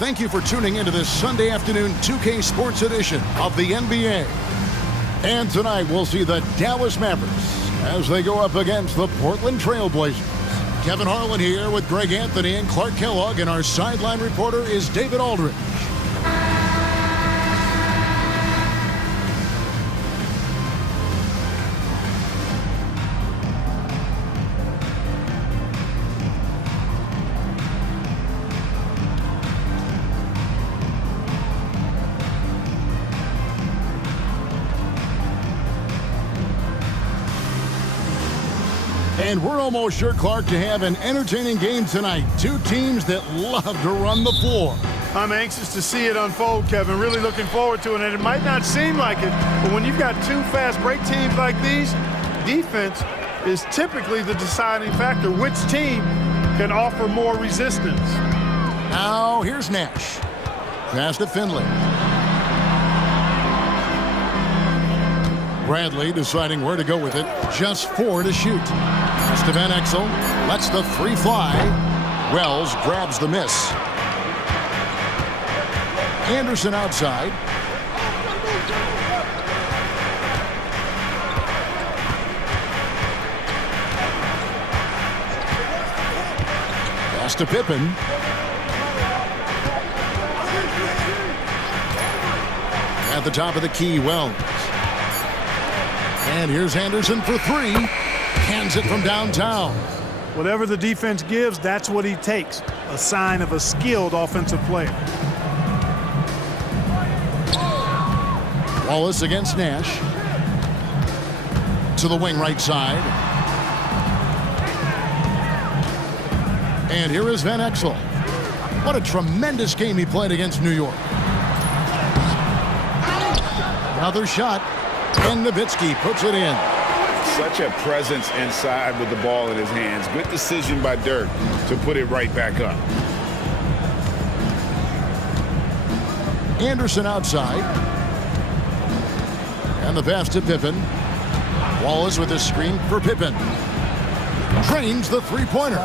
thank you for tuning into this Sunday afternoon 2K Sports edition of the NBA. And tonight we'll see the Dallas Mavericks as they go up against the Portland Trail Blazers. Kevin Harlan here with Greg Anthony and Clark Kellogg, and our sideline reporter is David Aldridge. And we're almost sure, Clark, to have an entertaining game tonight. Two teams that love to run the floor. I'm anxious to see it unfold, Kevin. Really looking forward to it. And it might not seem like it, but when you've got two fast break teams like these, defense is typically the deciding factor. Which team can offer more resistance? Now, here's Nash. Pass to Finley. Bradley deciding where to go with it. Just 4 to shoot. Pass to Van Exel. Lets the 3 fly. Wells grabs the miss. Anderson outside. Pass to Pippen. At the top of the key, Wells. And here's Anderson for 3. Cans it from downtown. Whatever the defense gives, that's what he takes. A sign of a skilled offensive player. Wallace against Nash. To the wing right side. And here is Van Exel. What a tremendous game he played against New York. Another shot. And Nowitzki puts it in. Such a presence inside with the ball in his hands. Good decision by Dirk to put it right back up. Anderson outside. And the pass to Pippen. Wallace with a screen for Pippen. Drains the three-pointer.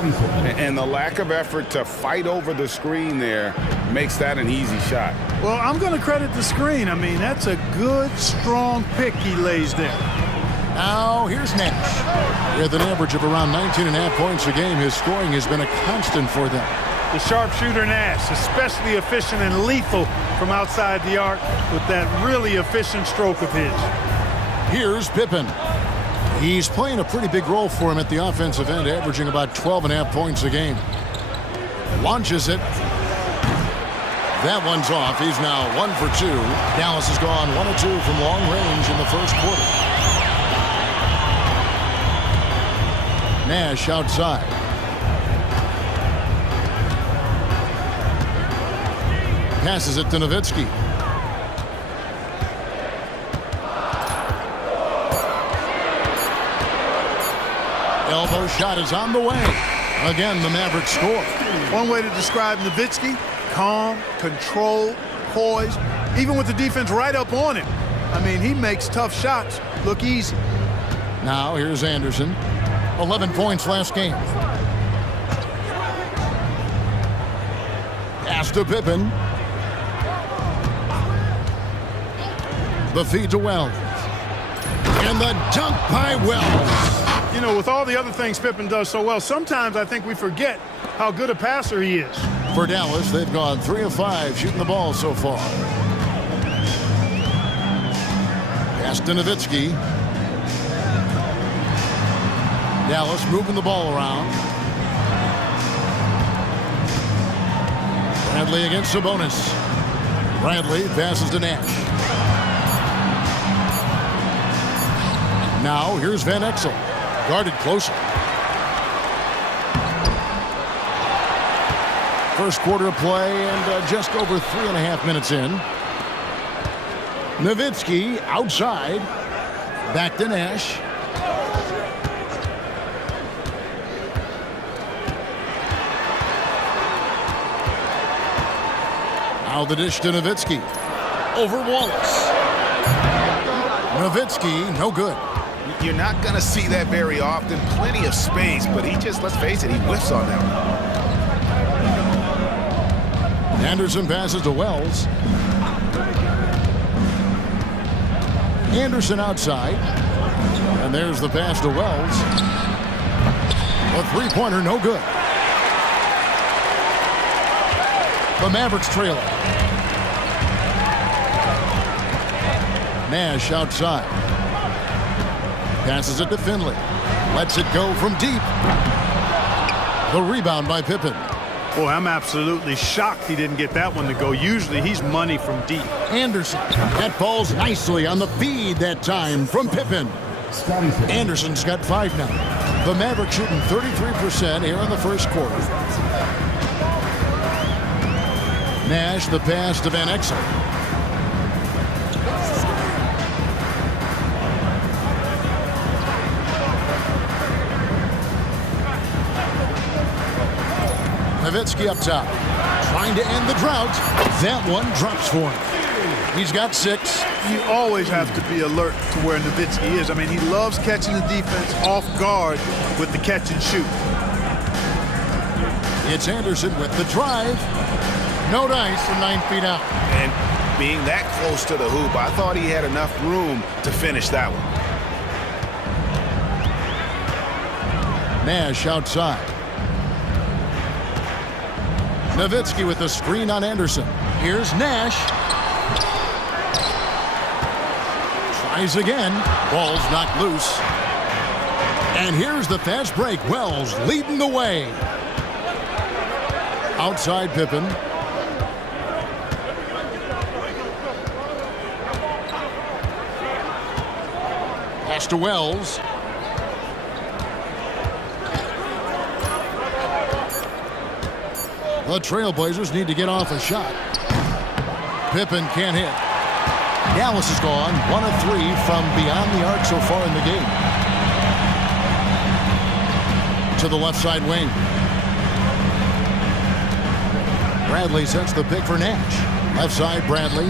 And the lack of effort to fight over the screen there makes that an easy shot. Well, I'm going to credit the screen. I mean, that's a good, strong pick he lays there. Now, here's Nash. With an average of around 19.5 points a game, his scoring has been a constant for them. The sharpshooter Nash, especially efficient and lethal from outside the arc with that really efficient stroke of his. Here's Pippen. He's playing a pretty big role for him at the offensive end, averaging about 12.5 points a game. Launches it. That one's off. He's now 1 for 2. Dallas has gone 1 of 2 from long range in the first quarter. Nash outside. Passes it to Nowitzki. Elbow shot is on the way. Again, the Mavericks score. One way to describe Nowitzki: calm, controlled, poised, even with the defense right up on him. I mean, he makes tough shots look easy. Now here's Anderson. 11 points last game. Pass to Pippen. The feed to Wells. And the dunk by Wells. You know, with all the other things Pippen does so well, sometimes I think we forget how good a passer he is. For Dallas, they've gone 3 of 5 shooting the ball so far. Pass to Nowitzki. Dallas moving the ball around. Bradley against Sabonis. Bradley passes to Nash. Now here's Van Exel. Guarded closer. First quarter of play and just over 3.5 minutes in. Nowitzki outside. Back to Nash. Now the dish to Nowitzki. Over Wallace. Nowitzki, no good. You're not going to see that very often. Plenty of space, but he just, let's face it, he whiffs on that one. Anderson passes to Wells. Anderson outside. And there's the pass to Wells. A three-pointer, no good. The Mavericks trailing. Nash outside. Passes it to Finley. Lets it go from deep. The rebound by Pippen. Boy, I'm absolutely shocked he didn't get that one to go. Usually he's money from deep. Anderson. That falls nicely on the feed that time from Pippen. Anderson's got 5 now. The Mavericks shooting 33% here in the first quarter. Nash, the pass to Van Exel. Nowitzki up top, trying to end the drought. That one drops for him. He's got 6. You always have to be alert to where Nowitzki is. I mean, he loves catching the defense off guard with the catch and shoot. It's Anderson with the drive. No dice from 9 feet out. And being that close to the hoop, I thought he had enough room to finish that one. Nash outside. Nowitzki with the screen on Anderson. Here's Nash. Tries again. Ball's knocked loose. And here's the fast break. Wells leading the way. Outside Pippen. Pass to Wells. The Trailblazers need to get off a shot. Pippen can't hit. Dallas is gone 1 of 3 from beyond the arc so far in the game. To the left side wing. Bradley sets the pick for Nash. Left side, Bradley.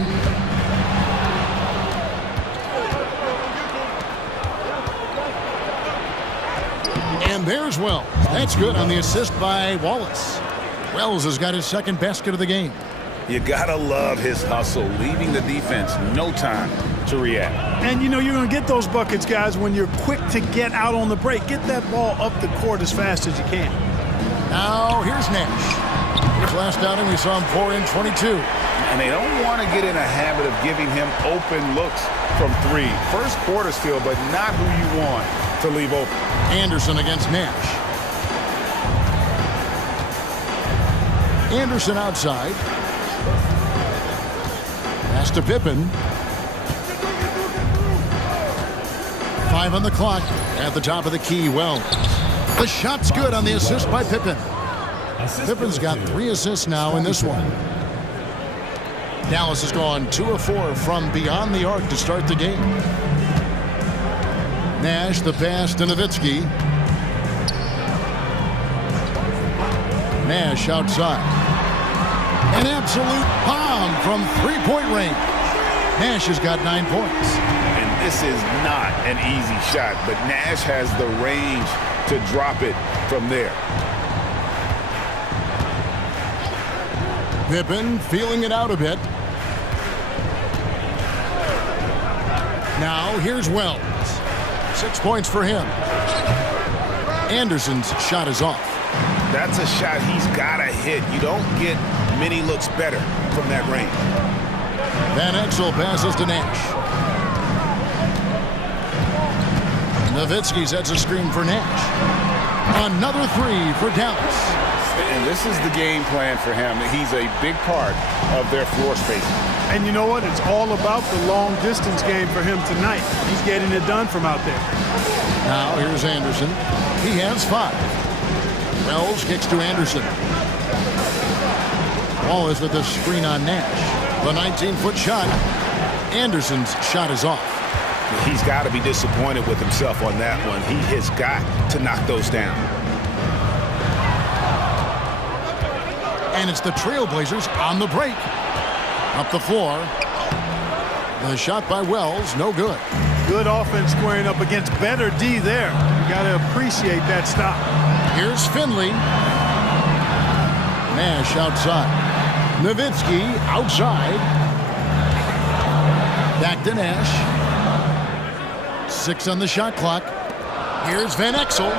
And there's Wells. That's good on the assist by Wallace. Wells has got his second basket of the game. You gotta love his hustle, leaving the defense no time to react. And you know you're going to get those buckets, guys, when you're quick to get out on the break. Get that ball up the court as fast as you can. Now here's Nash. His last outing we saw him 4 in 22. And they don't want to get in a habit of giving him open looks from 3. First quarter still, but not who you want to leave open. Anderson against Nash. Anderson outside. Pass to Pippen. 5 on the clock. At the top of the key, Wells. The shot's good on the assist by Pippen. Pippen's got 3 assists now in this one. Dallas has gone 2 of 4 from beyond the arc to start the game. Nash, the pass to Nowitzki. Nash outside. An absolute bomb from 3-point range. Nash has got 9 points. And this is not an easy shot, but Nash has the range to drop it from there. Pippen feeling it out a bit. Now here's Wells. 6 points for him. Anderson's shot is off. That's a shot he's got to hit. You don't get many looks better from that range. Van Exel passes to Nash. Nowitzki sets a screen for Nash. Another 3 for Dallas. And this is the game plan for him. He's a big part of their floor space. And you know what? It's all about the long distance game for him tonight. He's getting it done from out there. Now here's Anderson. He has 5. Wells kicks to Anderson. Wallace with the screen on Nash. The 19-foot shot. Anderson's shot is off. He's got to be disappointed with himself on that one. He has got to knock those down. And it's the Trailblazers on the break. Up the floor. The shot by Wells, no good. Good offense squaring up against better D there. You got to appreciate that stop. Here's Finley. Nash outside. Nowitzki outside. Back to Nash. 6 on the shot clock. Here's Van Exel.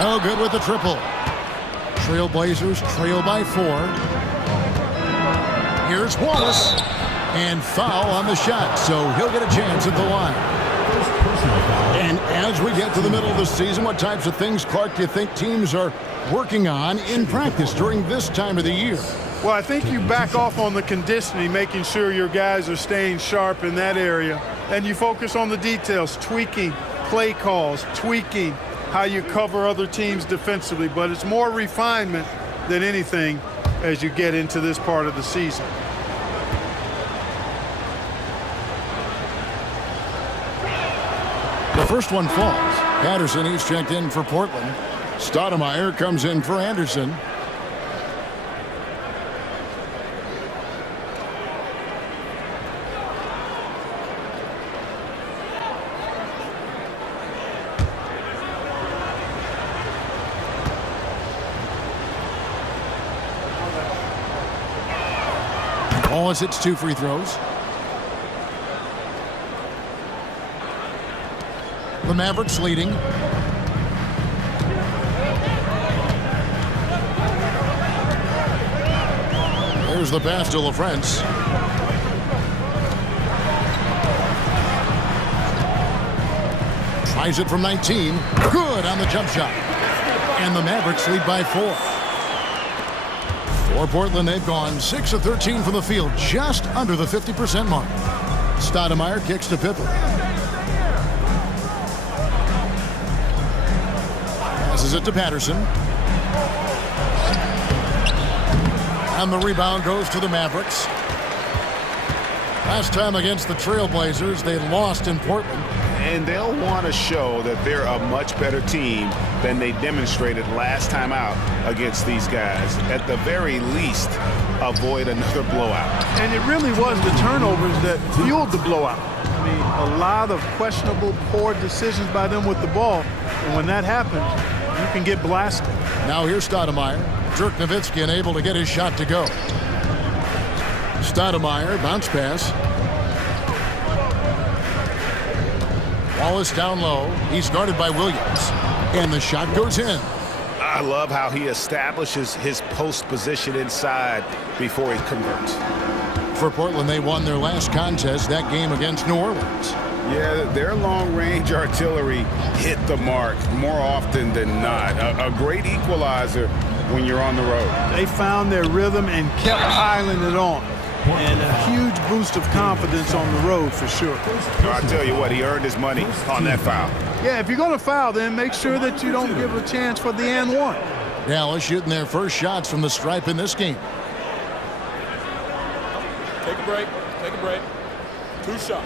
No good with the triple. Trailblazers trail by 4. Here's Wallace. And foul on the shot, so he'll get a chance at the line. And as we get to the middle of the season, what types of things, Clark, do you think teams are working on in practice during this time of the year? Well, I think you back off on the conditioning, making sure your guys are staying sharp in that area. And you focus on the details, tweaking play calls, tweaking how you cover other teams defensively. But it's more refinement than anything as you get into this part of the season. The first one falls. Patterson, he's checked in for Portland. Stoudemire comes in for Anderson. Wallace hits 2 free throws. The Mavericks leading. There's the pass to LaFrance. Tries it from 19. Good on the jump shot. And the Mavericks lead by 4. For Portland, they've gone 6 of 13 from the field, just under the 50% mark. Stoudemire kicks to Pippen. Passes it to Patterson. And the rebound goes to the Mavericks. Last time against the Trailblazers, they lost in Portland. And they'll want to show that they're a much better team than they demonstrated last time out against these guys. At the very least, avoid another blowout. And it really was the turnovers that fueled the blowout. I mean, a lot of questionable, poor decisions by them with the ball. And when that happens, you can get blasted. Now here's Stoudemire. Dirk Nowitzki unable to get his shot to go. Stoudemire, bounce pass. Wallace down low. He's guarded by Williams. And the shot goes in. I love how he establishes his post position inside before he converts. For Portland, they won their last contest, that game against New Orleans. Yeah, their long-range artillery hit the mark more often than not. A great equalizer when you're on the road. They found their rhythm and kept piling it on. And a huge boost of confidence on the road for sure. I tell you what, he earned his money on that foul. Yeah, if you're going to foul, then make sure that you don't give a chance for the and one. Dallas shooting their first shots from the stripe in this game. Take a break. Take a break. 2 shots.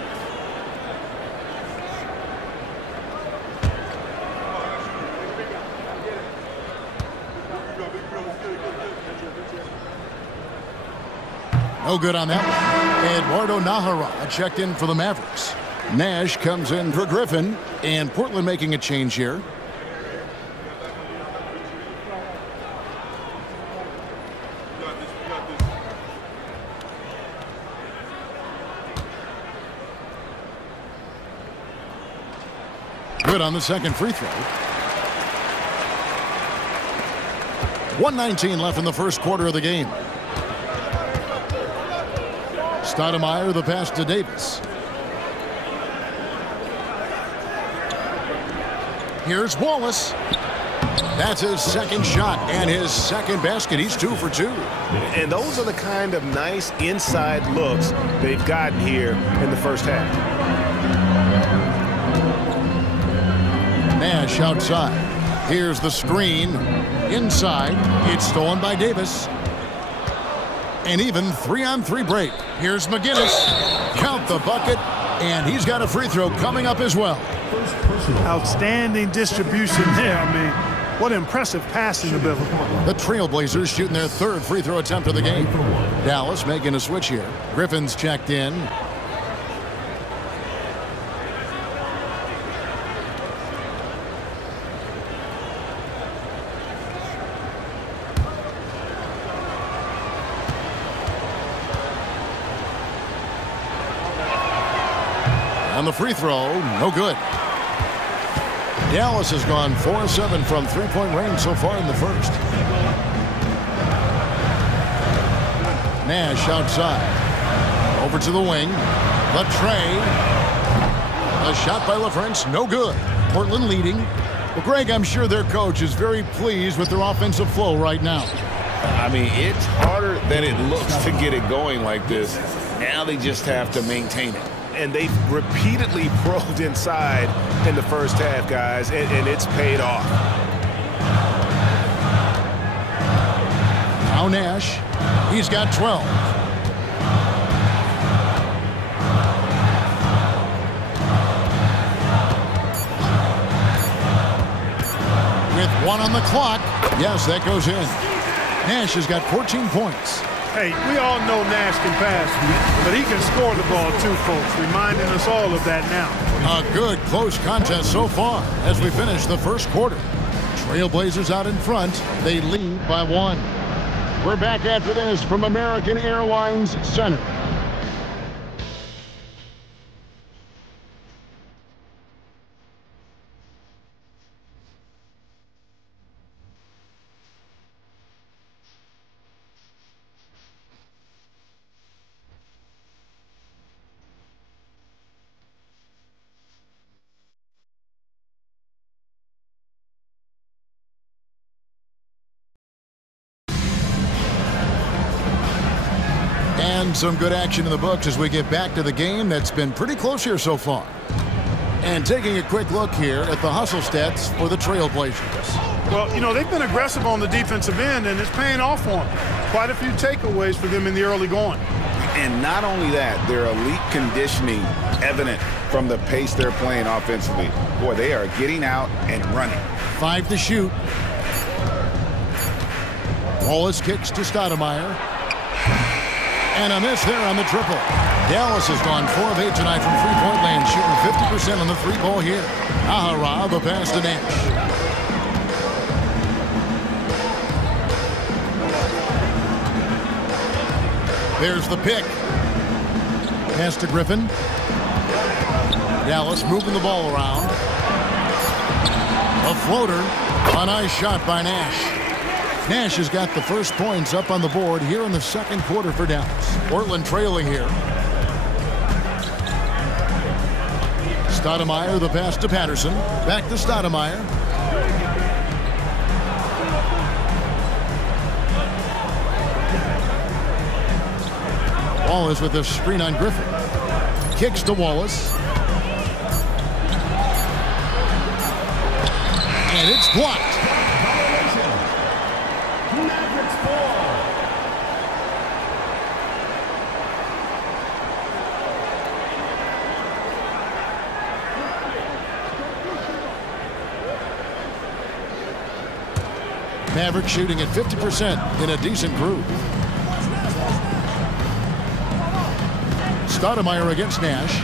No good on that one. Eduardo Nahara checked in for the Mavericks. Nash comes in for Griffin, and Portland making a change here. Good on the second free throw. 1:19 left in the first quarter of the game. Stoudemire, the pass to Davis. Here's Wallace. That's his second shot and his second basket. He's 2 for 2. And those are the kind of nice inside looks they've gotten here in the first half. Nash outside. Here's the screen. Inside. It's stolen by Davis. And even 3-on-3 break. Here's McGinnis. Count the bucket. And he's got a free throw coming up as well. Outstanding distribution there. I mean, what impressive passing ability. The Trailblazers shooting their third free throw attempt of the game. Dallas making a switch here. Griffin's checked in. And the free throw, no good. Dallas has gone 4-7 from three-point range so far in the first. Nash outside. Over to the wing. The tray. A shot by LaFrance, no good. Portland leading. Well, Greg, I'm sure their coach is very pleased with their offensive flow right now. I mean, it's harder than it looks to get it going like this. Now they just have to maintain it. And they've repeatedly probed inside in the first half, guys, and it's paid off. Now Nash. He's got 12. With 1 on the clock. Yes, that goes in. Nash has got 14 points. Hey, we all know Nash can pass, but he can score the ball too, folks, reminding us all of that now. A good close contest so far as we finish the first quarter. Trailblazers out in front. They lead by 1. We're back after this from American Airlines Center. And some good action in the books as we get back to the game that's been pretty close here so far. And taking a quick look here at the hustle stats for the Trailblazers. Well, you know, they've been aggressive on the defensive end, and it's paying off for them. Quite a few takeaways for them in the early going. And not only that, their elite conditioning evident from the pace they're playing offensively. Boy, they are getting out and running. 5 to shoot. Wallace kicks to Stoudemire. And a miss there on the triple. Dallas has gone 4 of 8 tonight from three-point land, shooting 50% on the three ball here. Ahara, the pass to Nash. There's the pick. Pass to Griffin. Dallas moving the ball around. A floater. A nice shot by Nash. Nash has got the first points up on the board here in the second quarter for Dallas. Portland trailing here. Stoudemire, the pass to Patterson. Back to Stoudemire. Wallace with a screen on Griffin. Kicks to Wallace. And it's blocked. Mavericks shooting at 50% in a decent groove. Stoudemire against Nash.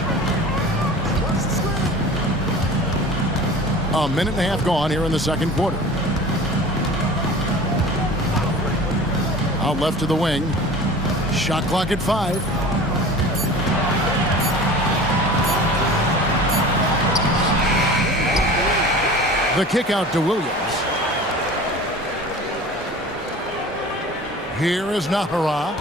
A minute and a half gone here in the second quarter. Out left to the wing. Shot clock at 5. The kick out to Williams. Here is Nahara.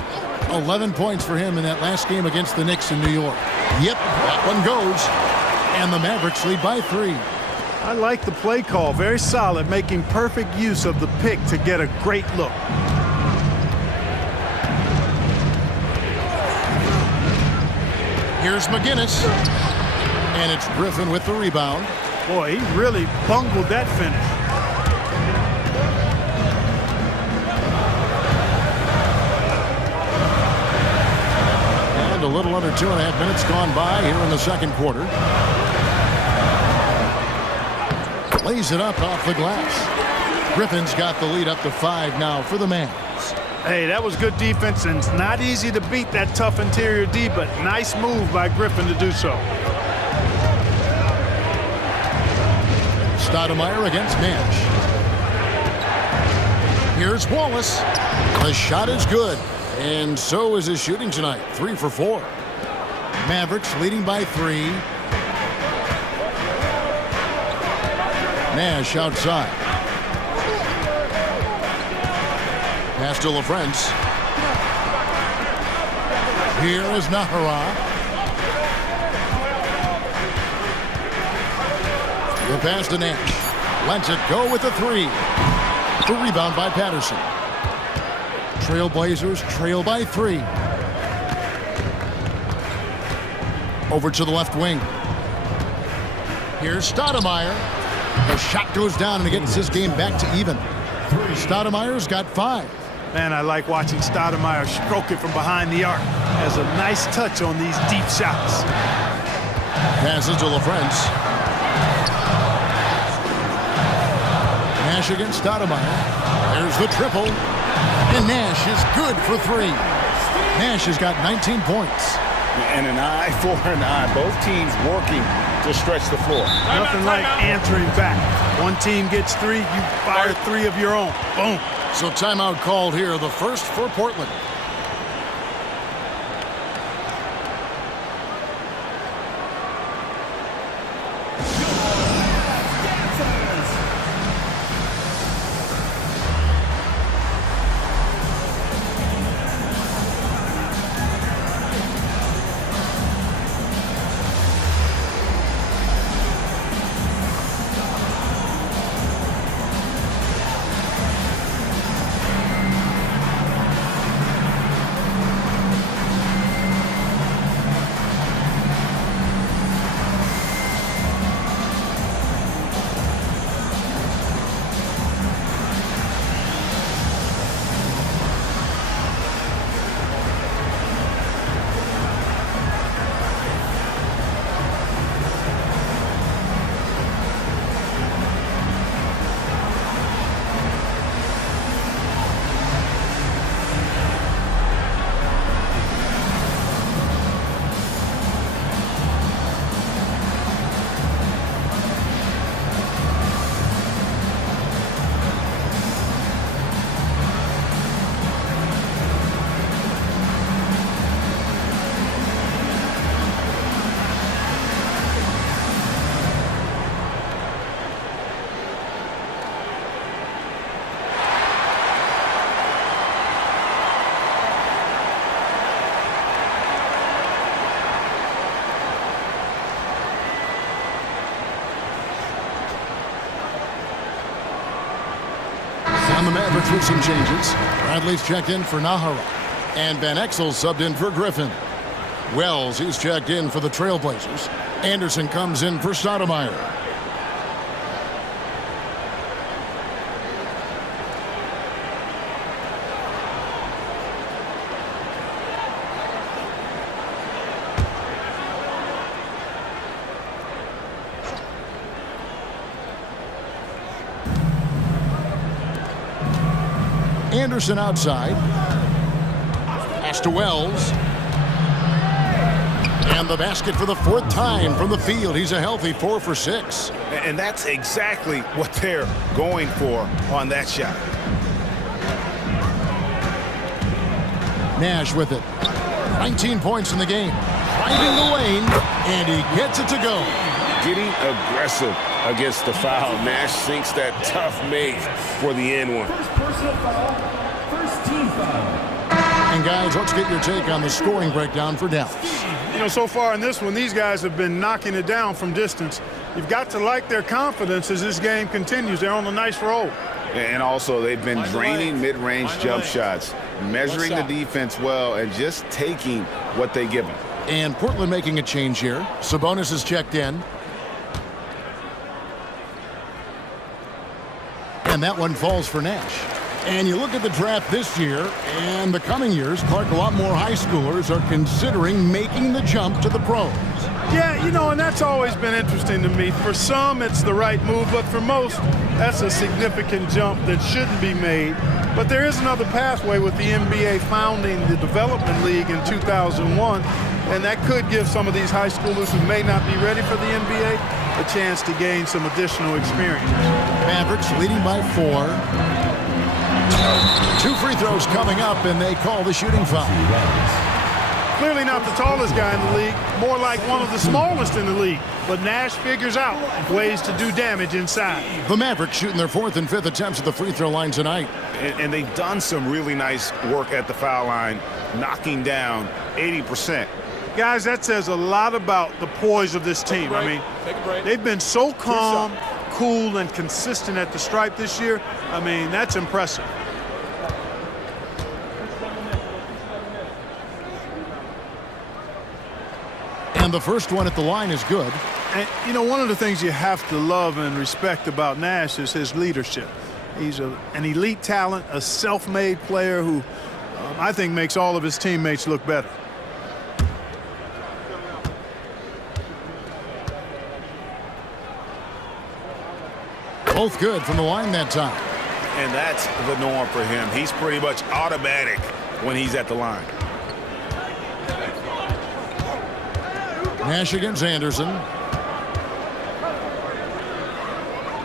11 points for him in that last game against the Knicks in New York. Yep, that one goes. And the Mavericks lead by 3. I like the play call. Very solid, making perfect use of the pick to get a great look. Here's McGinnis. And it's Griffin with the rebound. Boy, he really bungled that finish. And a little under 2.5 minutes gone by here in the second quarter. Lays it up off the glass. Griffin's got the lead up to 5 now for the Mavs. Hey, that was good defense, and it's not easy to beat that tough interior D, but nice move by Griffin to do so. Stoudemire against Nash. Here's Wallace. The shot is good, and so is his shooting tonight. 3 for 4. Mavericks leading by 3. Nash outside. Pass to LaFrance. Here is Nahara. The pass to Nash. Lets it go with the three. The rebound by Patterson. Trailblazers trail by 3. Over to the left wing. Here's Stoudemire. The shot goes down and it gets this game back to even. Stoudemire's got 5. Man, I like watching Stoudemire stroke it from behind the arc. Has a nice touch on these deep shots. Passes to LaFrance. Nash against Stoudemire. There's the triple. And Nash is good for 3. Nash has got 19 points. And an eye for an eye. Both teams working to stretch the floor. Nothing like answering back. One team gets 3, you fire 3 of your own. Boom. So timeout called here, the first for Portland. On the Mavericks with some changes. Bradley's checked in for Nahara. And Van Exel subbed in for Griffin. Wells, he's checked in for the Trailblazers. Anderson comes in for Stoudemire. Anderson outside. Pass to Wells. And the basket for the 4th time from the field. He's a healthy 4 for 6. And that's exactly what they're going for on that shot. Nash with it. 19 points in the game. Driving the lane, and he gets it to go. Getting aggressive against the foul. Nash sinks that tough make for the end one. First personal foul, first team foul. And guys, let's get your take on the scoring breakdown for Dallas. You know, so far in this one, these guys have been knocking it down from distance. You've got to like their confidence as this game continues. They're on a nice roll. And also, they've been draining mid-range jump shots, measuring the defense well, and just taking what they give them. And Portland making a change here. Sabonis is checked in. And that one falls for Nash. And you look at the draft this year and the coming years, Clark, a lot more high schoolers are considering making the jump to the pros. Yeah, you know, and that's always been interesting to me. For some, it's the right move, but for most, that's a significant jump that shouldn't be made. But there is another pathway with the NBA founding the Development League in 2001, and that could give some of these high schoolers who may not be ready for the NBA a chance to gain some additional experience. Mavericks leading by 4. 2 free throws coming up, and they call the shooting foul. Clearly not the tallest guy in the league, more like one of the smallest in the league. But Nash figures out ways to do damage inside. The Mavericks shooting their 4th and 5th attempts at the free throw line tonight. And they've done some really nice work at the foul line, knocking down 80%. Guys, that says a lot about the poise of this team. I mean, they've been so calm, cool, and consistent at the stripe this year. I mean, that's impressive. And the first one at the line is good. And, you know, one of the things you have to love and respect about Nash is his leadership. He's an elite talent, a self-made player who I think makes all of his teammates look better. Both good from the line that time. And that's the norm for him. He's pretty much automatic when he's at the line. Nash against Anderson.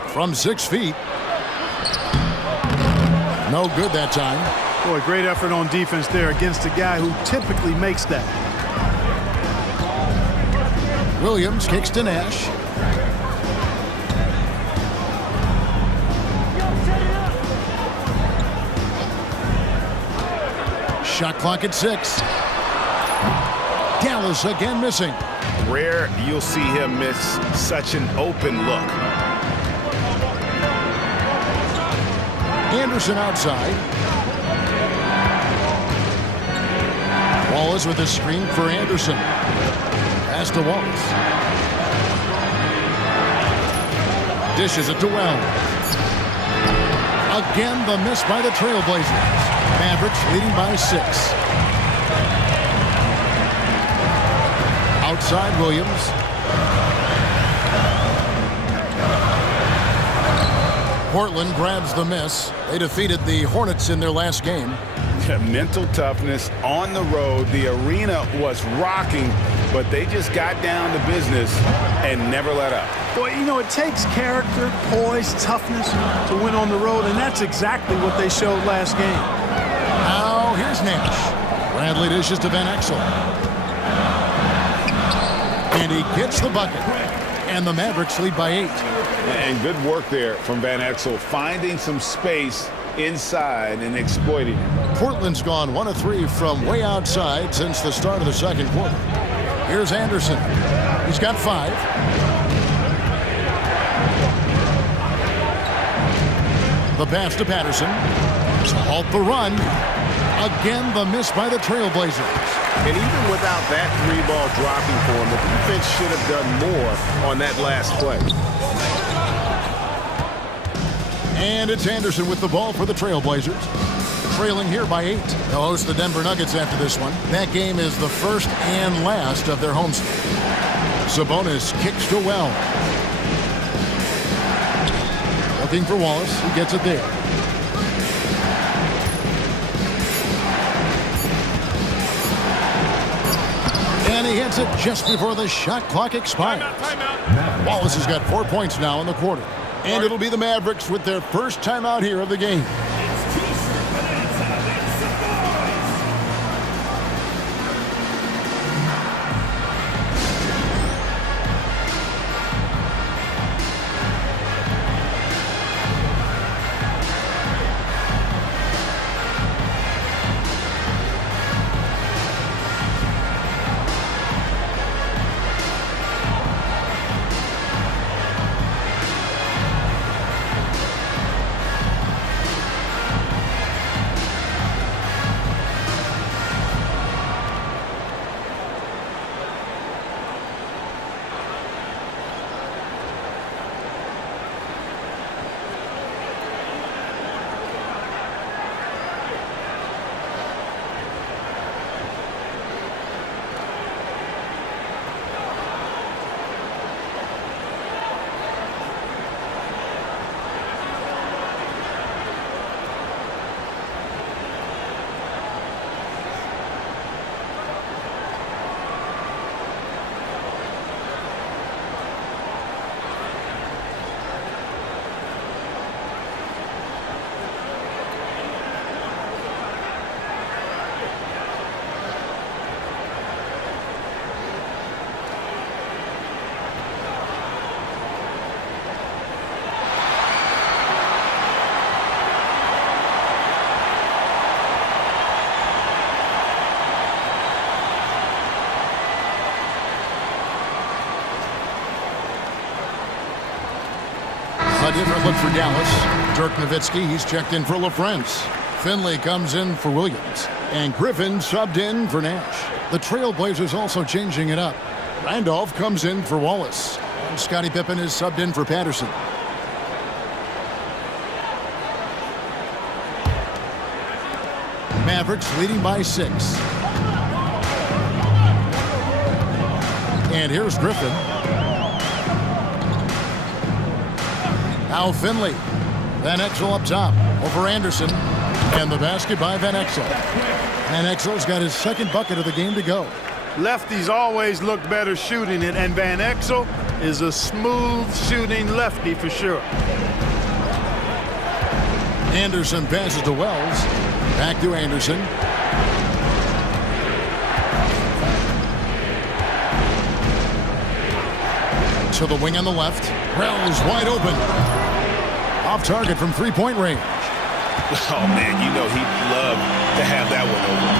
From 6 feet. No good that time. Boy, great effort on defense there against a guy who typically makes that. Williams kicks to Nash. Shot clock at 6. Dallas again missing. Rare you'll see him miss such an open look. Anderson outside. Wallace with a screen for Anderson. Pass to Wallace. Dishes it to Wells. Again the miss by the Trailblazers. Mavericks leading by 6. Outside Williams. Portland grabs the miss. They defeated the Hornets in their last game. Mental toughness on the road. The arena was rocking, but they just got down to business and never let up. Boy, you know, it takes character, poise, toughness to win on the road, and that's exactly what they showed last game. Now here's Nash. Bradley dishes to Van Exel. And he gets the bucket. And the Mavericks lead by 8. And good work there from Van Exel, finding some space inside and exploiting it. Portland's gone 1 of 3 from way outside since the start of the second quarter. Here's Anderson. He's got 5. The pass to Patterson. To halt the run. Again, the miss by the Trailblazers. And even without that 3-ball dropping for him, the defense should have done more on that last play. And it's Anderson with the ball for the Trailblazers. Trailing here by 8. They'll host the Denver Nuggets after this one. That game is the first and last of their homestand. Sabonis kicks to Wells. Looking for Wallace. He gets it there. And he hits it just before the shot clock expires. Timeout. Wallace has got 4 points now in the quarter. And it'll be the Mavericks with their first timeout here of the game. A different look for Dallas. Dirk Nowitzki, he's checked in for LaFrance. Finley comes in for Williams. And Griffin subbed in for Nash. The Trailblazers also changing it up. Randolph comes in for Wallace. And Scottie Pippen is subbed in for Patterson. Mavericks leading by 6. And here's Griffin. Now Finley. Van Exel up top over Anderson. And the basket by Van Exel. Van Exel's got his second bucket of the game to go. Lefties always look better shooting it, and Van Exel is a smooth shooting lefty for sure. Anderson passes to Wells. Back to Anderson. To the wing on the left. Wells wide open. Off target from three-point range. Oh, man, you know he'd love to have that one over.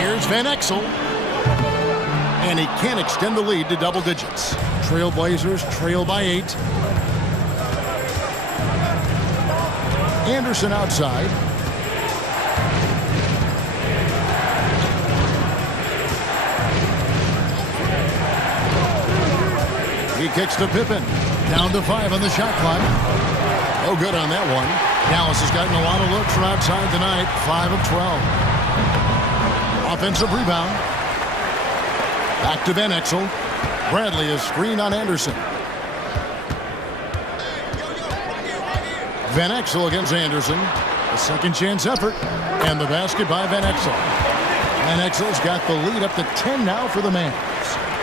Here's Van Exel. And he can't extend the lead to double digits. Trailblazers trail by 8. Anderson outside. He kicks to Pippen. Down to 5 on the shot clock. No good on that one. Dallas has gotten a lot of looks from outside tonight. 5 of 12. Offensive rebound. Back to Van Exel. Bradley is screened on Anderson. Van Exel against Anderson. A second chance effort. And the basket by Van Exel. Van Exel's got the lead up to 10 now for the Mavs.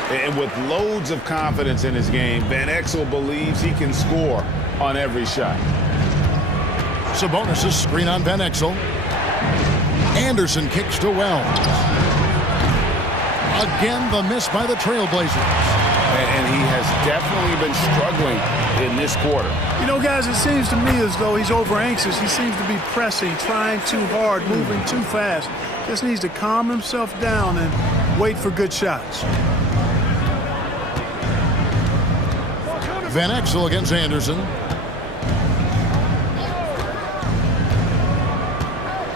And with loads of confidence in his game, Van Exel believes he can score on every shot. Sabonis' screen on Van Exel. Anderson kicks to Wells. Again, the miss by the Trailblazers. And he has definitely been struggling in this quarter. You know, guys, it seems to me as though he's over anxious. He seems to be pressing, trying too hard, moving too fast. Just needs to calm himself down and wait for good shots. Van Exel against Anderson.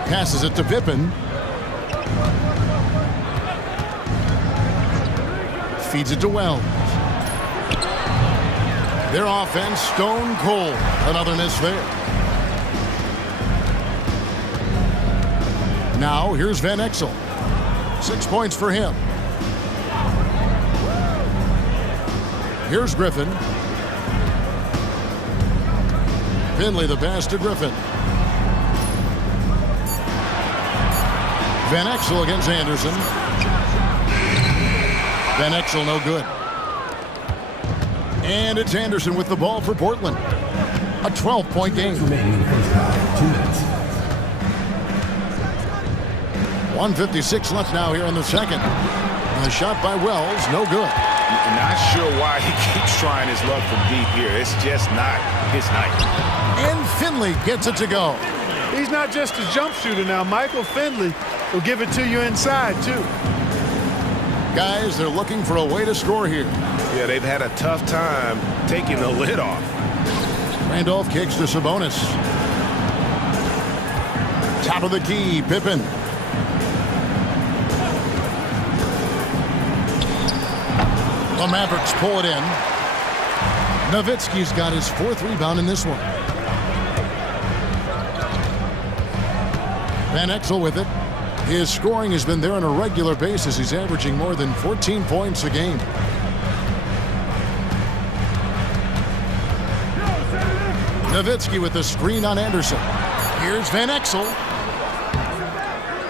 Passes it to Pippen. Feeds it to Wells. Their offense stone cold. Another miss there. Now here's Van Exel. 6 points for him. Here's Griffin. Finley the pass to Griffin. Van Exel against Anderson. Van Exel no good. And it's Anderson with the ball for Portland. A 12-point game. 1:56 left now here in the second. And the shot by Wells, no good. I'm not sure why he keeps trying his luck from deep here. It's just not his night. And Finley gets it to go. He's not just a jump shooter now. Michael Finley will give it to you inside, too. Guys, they're looking for a way to score here. Yeah, they've had a tough time taking the lid off. Randolph kicks to Sabonis. Top of the key, Pippen. The Mavericks pull it in. Nowitzki's got his 4th rebound in this one. Van Exel with it. His scoring has been there on a regular basis. He's averaging more than 14 points a game. Nowitzki with the screen on Anderson. Here's Van Exel.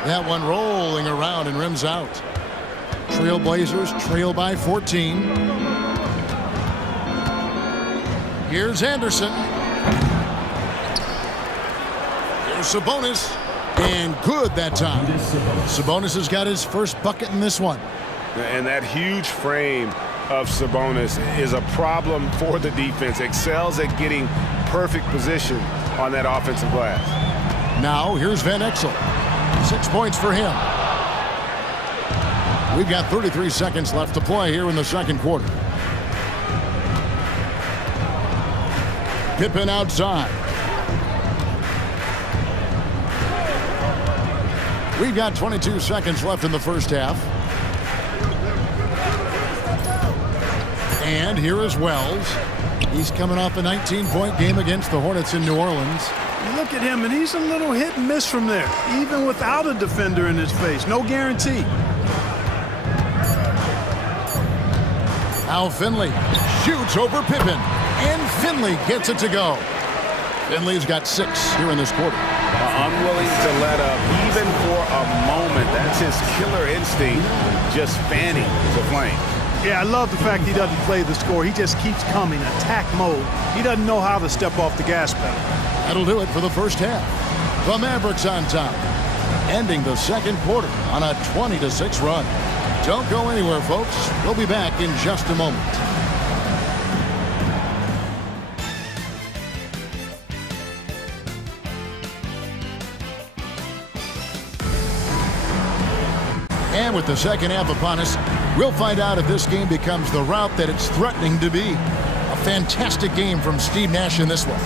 That one rolling around and rims out. Trailblazers trail by 14. Here's Anderson. Here's Sabonis. And good that time. Sabonis has got his first bucket in this one. And that huge frame of Sabonis is a problem for the defense. Excels at getting perfect position on that offensive glass. Now here's Van Exel. 6 points for him. We've got 33 seconds left to play here in the second quarter. Pippen outside. We've got 22 seconds left in the first half. And here is Wells. He's coming off a 19-point game against the Hornets in New Orleans. You look at him, and he's a little hit and miss from there, even without a defender in his face. No guarantee. Now Finley shoots over Pippen, and Finley gets it to go. Finley's got 6 here in this quarter. Unwilling to let up even for a moment. That's his killer instinct, just fanning the flame. Yeah, I love the fact he doesn't play the score. He just keeps coming, attack mode. He doesn't know how to step off the gas pedal. That'll do it for the first half. The Mavericks on top, ending the second quarter on a 20-6 run. Don't go anywhere, folks. We'll be back in just a moment. And with the second half upon us, we'll find out if this game becomes the route that it's threatening to be. A fantastic game from Steve Nash in this one.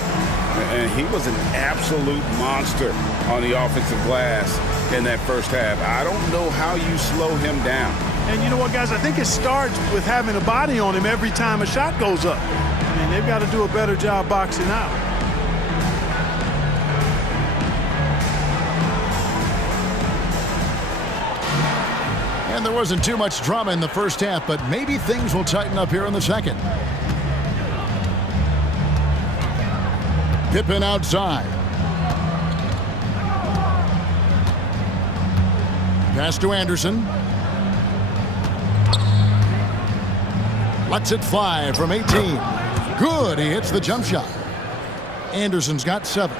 And he was an absolute monster on the offensive glass in that first half. I don't know how you slow him down. And you know what, guys? I think it starts with having a body on him every time a shot goes up. I mean, they've got to do a better job boxing out. And there wasn't too much drama in the first half, but maybe things will tighten up here in the second. Pippen outside. Pass to Anderson. Lets it fly from 18. Good. He hits the jump shot. Anderson's got 7.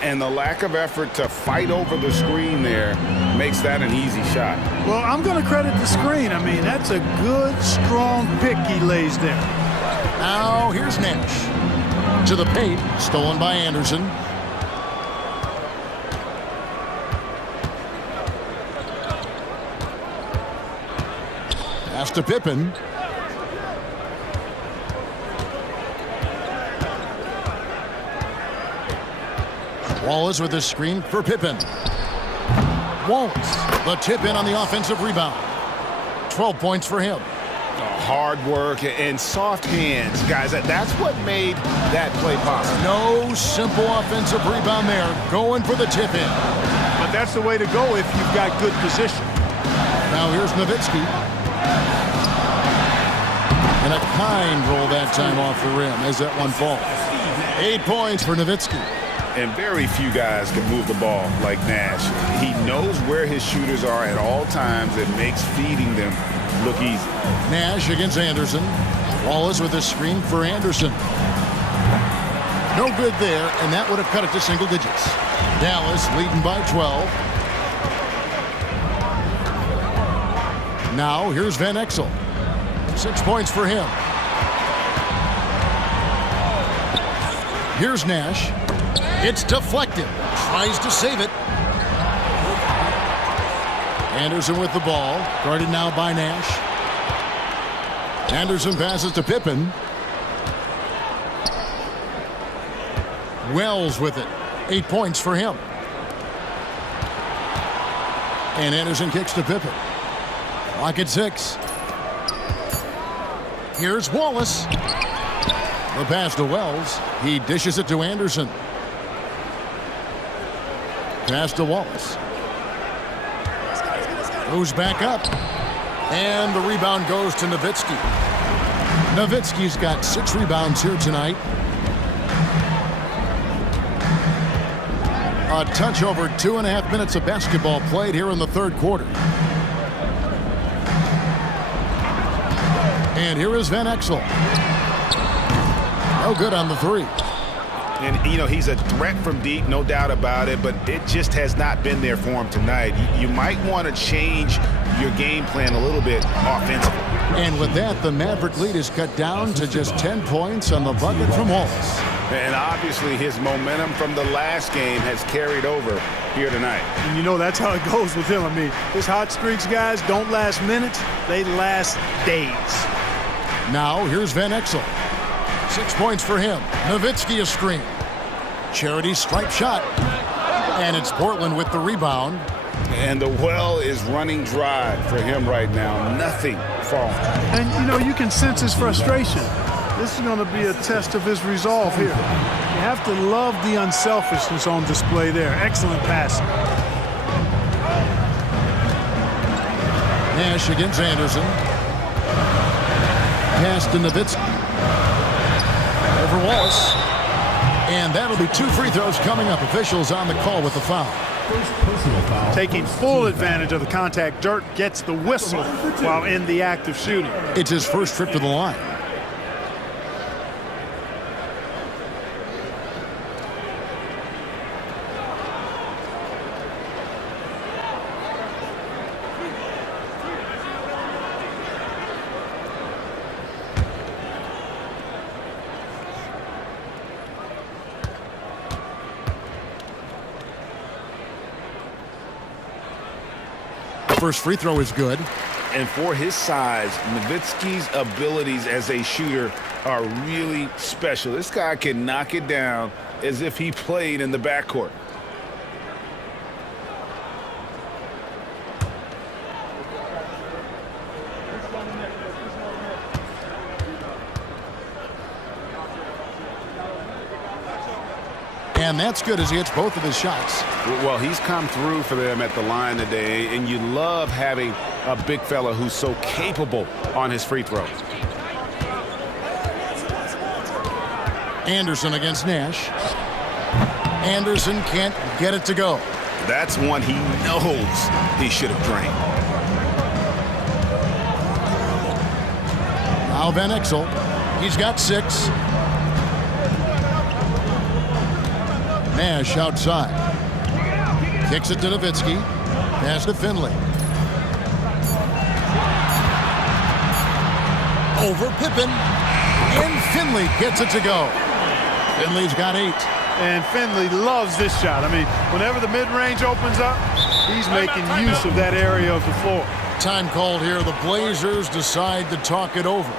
And the lack of effort to fight over the screen there makes that an easy shot. Well, I'm going to credit the screen. I mean, that's a good, strong pick he lays there. Now here's Nash. To the paint. Stolen by Anderson. Pass to Pippen. Wallace with the screen for Pippen. Wallace, the tip in on the offensive rebound. 12 points for him. Hard work and soft hands, guys. That's what made that play possible. No simple offensive rebound there. Going for the tip in. But that's the way to go if you've got good position. Now here's Nowitzki. And a kind roll that time off the rim as that one falls. 8 points for Nowitzki. And very few guys can move the ball like Nash. He knows where his shooters are at all times and makes feeding them look easy. Nash against Anderson. Wallace with a screen for Anderson. No good there, and that would have cut it to single digits. Dallas leading by 12. Now here's Van Exel. 6 points for him. Here's Nash. It's deflected. Tries to save it. Anderson with the ball. Guarded now by Nash. Anderson passes to Pippen. Wells with it. 8 points for him. And Anderson kicks to Pippen. Clock at 6. Here's Wallace. The pass to Wells. He dishes it to Anderson. Pass to Wallace. Goes back up. And the rebound goes to Nowitzki. Nowitzki's got 6 rebounds here tonight. A touch over 2.5 minutes of basketball played here in the third quarter. And here is Van Exel. No good on the 3. And, you know, he's a threat from deep, no doubt about it, but it just has not been there for him tonight. You might want to change your game plan a little bit offensively. And with that, the Maverick lead is cut down to just 10 points on the bucket from Wallace. And obviously his momentum from the last game has carried over here tonight. And you know that's how it goes with him. I mean, his hot streaks, guys, don't last minutes. They last days. Now here's Van Exel. 6 points for him. Nowitzki a screen. Charity stripe shot. And it's Portland with the rebound. And the well is running dry for him right now. Nothing falling. And, you know, you can sense his frustration. This is going to be a test of his resolve here. You have to love the unselfishness on display there. Excellent passing. Nash against Anderson. Pass to Nowitzki. Over Wallace. And that'll be 2 free throws coming up. Officials on the call with the foul. First personal foul. Taking full advantage of the contact. Dirk gets the whistle while in the act of shooting. It's his first trip to the line. First free throw is good. And for his size, Nowitzki's abilities as a shooter are really special. This guy can knock it down as if he played in the backcourt. And that's good as he hits both of his shots. Well, he's come through for them at the line today, and you love having a big fella who's so capable on his free throws. Anderson against Nash. Anderson can't get it to go. That's one he knows he should have drained. Now Van Exel. He's got 6. Nash outside. Kicks it to Nowitzki. Pass to Finley. Over Pippen. And Finley gets it to go. Finley's got 8. And Finley loves this shot. I mean, whenever the mid-range opens up, he's making use of that area of the floor. Time called here. The Blazers decide to talk it over.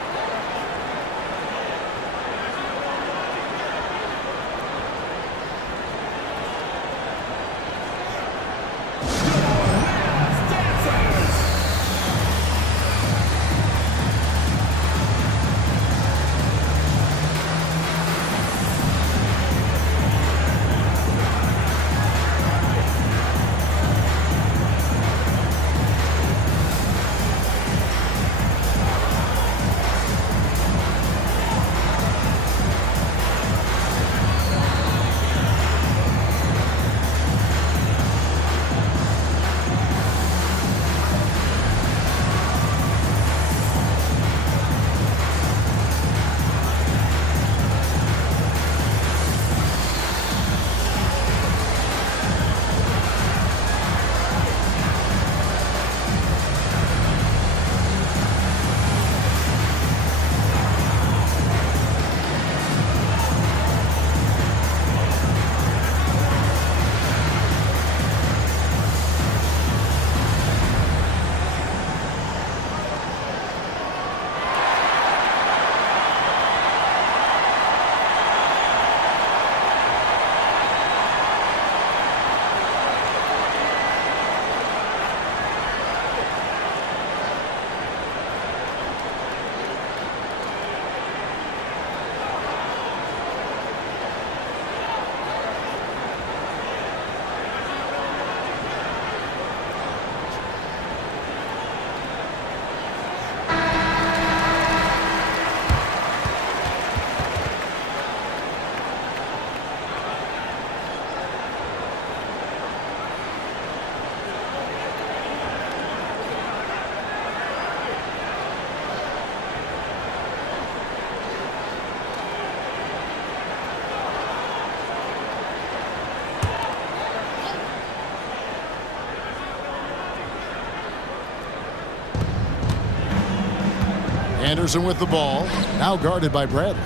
Anderson with the ball, now guarded by Bradley.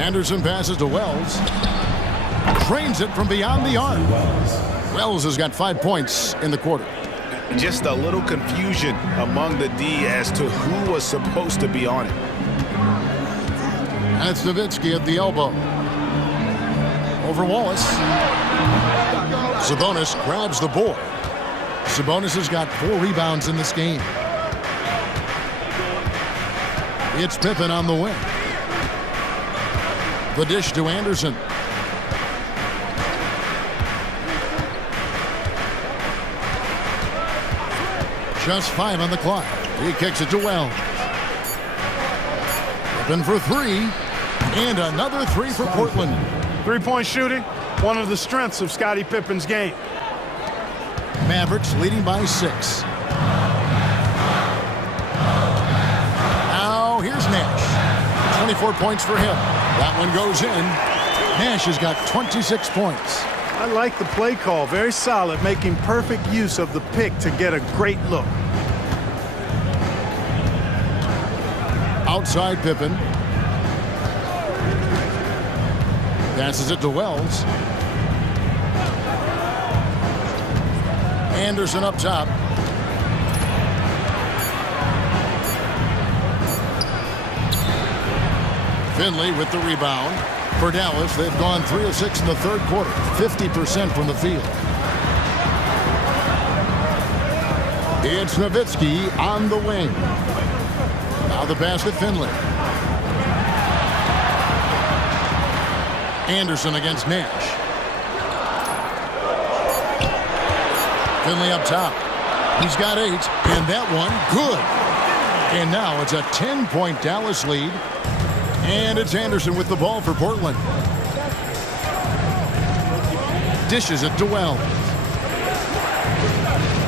Anderson passes to Wells. Trains it from beyond the arc. Wells has got 5 points in the quarter. Just a little confusion among the D as to who was supposed to be on it. That's Nowitzki at the elbow. Over Wallace. Sabonis grabs the board. Sabonis has got 4 rebounds in this game. It's Pippen on the wing. The dish to Anderson. Just 5 on the clock. He kicks it to Wells. Pippen for 3. And another 3 for Portland. Three-point shooting, one of the strengths of Scottie Pippen's game. Mavericks leading by 6. Now here's Nash. 24 points for him. That one goes in. Nash has got 26 points. I like the play call. Very solid, making perfect use of the pick to get a great look. Outside Pippen. Passes it to Wells. Anderson up top. Finley with the rebound. For Dallas, they've gone 3 of 6 in the third quarter. 50% from the field. It's Nowitzki on the wing. Now the pass to Finley. Anderson against Nash. Finley up top. He's got 8, and that one good. And now it's a 10-point Dallas lead. And it's Anderson with the ball for Portland. Dishes it to Wells.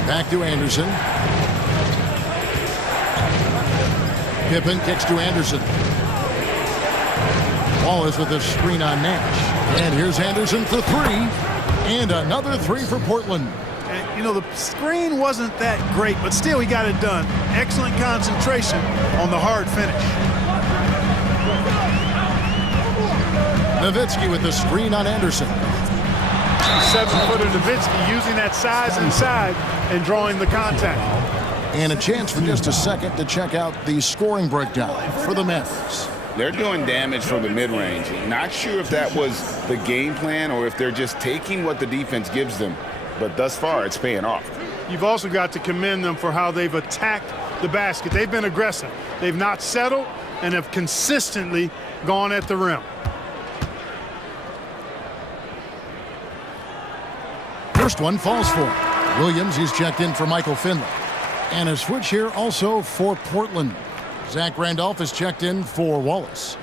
Back to Anderson. Pippen kicks to Anderson. Wallace with a screen on Nash. And here's Anderson for 3. And another 3 for Portland. And, you know, the screen wasn't that great, but still he got it done. Excellent concentration on the hard finish. Nowitzki with the screen on Anderson. 7-footer Nowitzki using that size inside and drawing the contact. And a chance for just a second to check out the scoring breakdown for the Mavericks. They're doing damage from the mid-range. Not sure if that was the game plan or if they're just taking what the defense gives them. But thus far, it's paying off. You've also got to commend them for how they've attacked the basket. They've been aggressive. They've not settled and have consistently gone at the rim. First one falls for Williams. He's checked in for Michael Finley. And a switch here also for Portland. Zach Randolph is checked in for Wallace.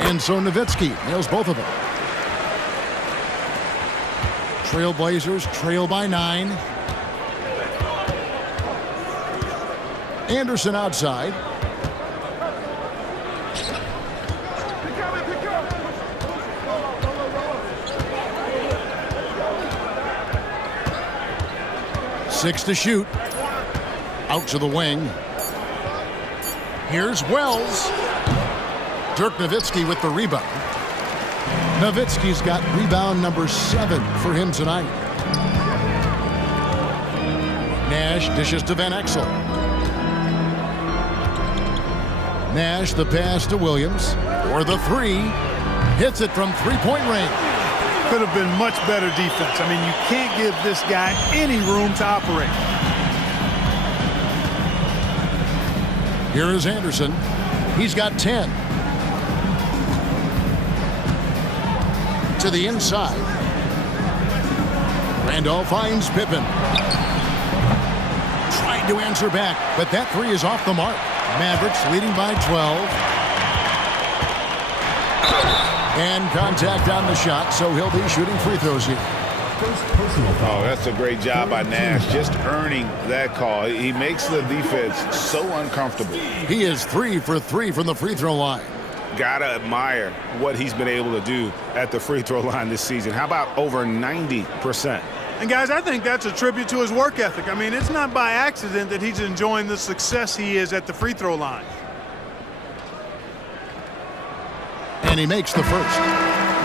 And so Nowitzki nails both of them. Trailblazers trail by 9. Anderson outside. Six to shoot. Out to the wing. Here's Wells. Dirk Nowitzki with the rebound. Nowitzki's got rebound number 7 for him tonight. Nash dishes to Van Exel. Nash the pass to Williams. Or the 3. Hits it from 3-point range. Could have been much better defense. I mean, you can't give this guy any room to operate. Here is Anderson. He's got 10. To the inside. Randolph finds Pippen. Trying to answer back, but that 3 is off the mark. Mavericks leading by 12. And contact on the shot, so he'll be shooting free throws here. Oh, that's a great job by Nash, just earning that call. He makes the defense so uncomfortable. He is 3 for 3 from the free throw line. Gotta admire what he's been able to do at the free throw line this season. How about over 90%? And guys, I think that's a tribute to his work ethic. I mean, it's not by accident that he's enjoying the success he is at the free throw line. And he makes the first.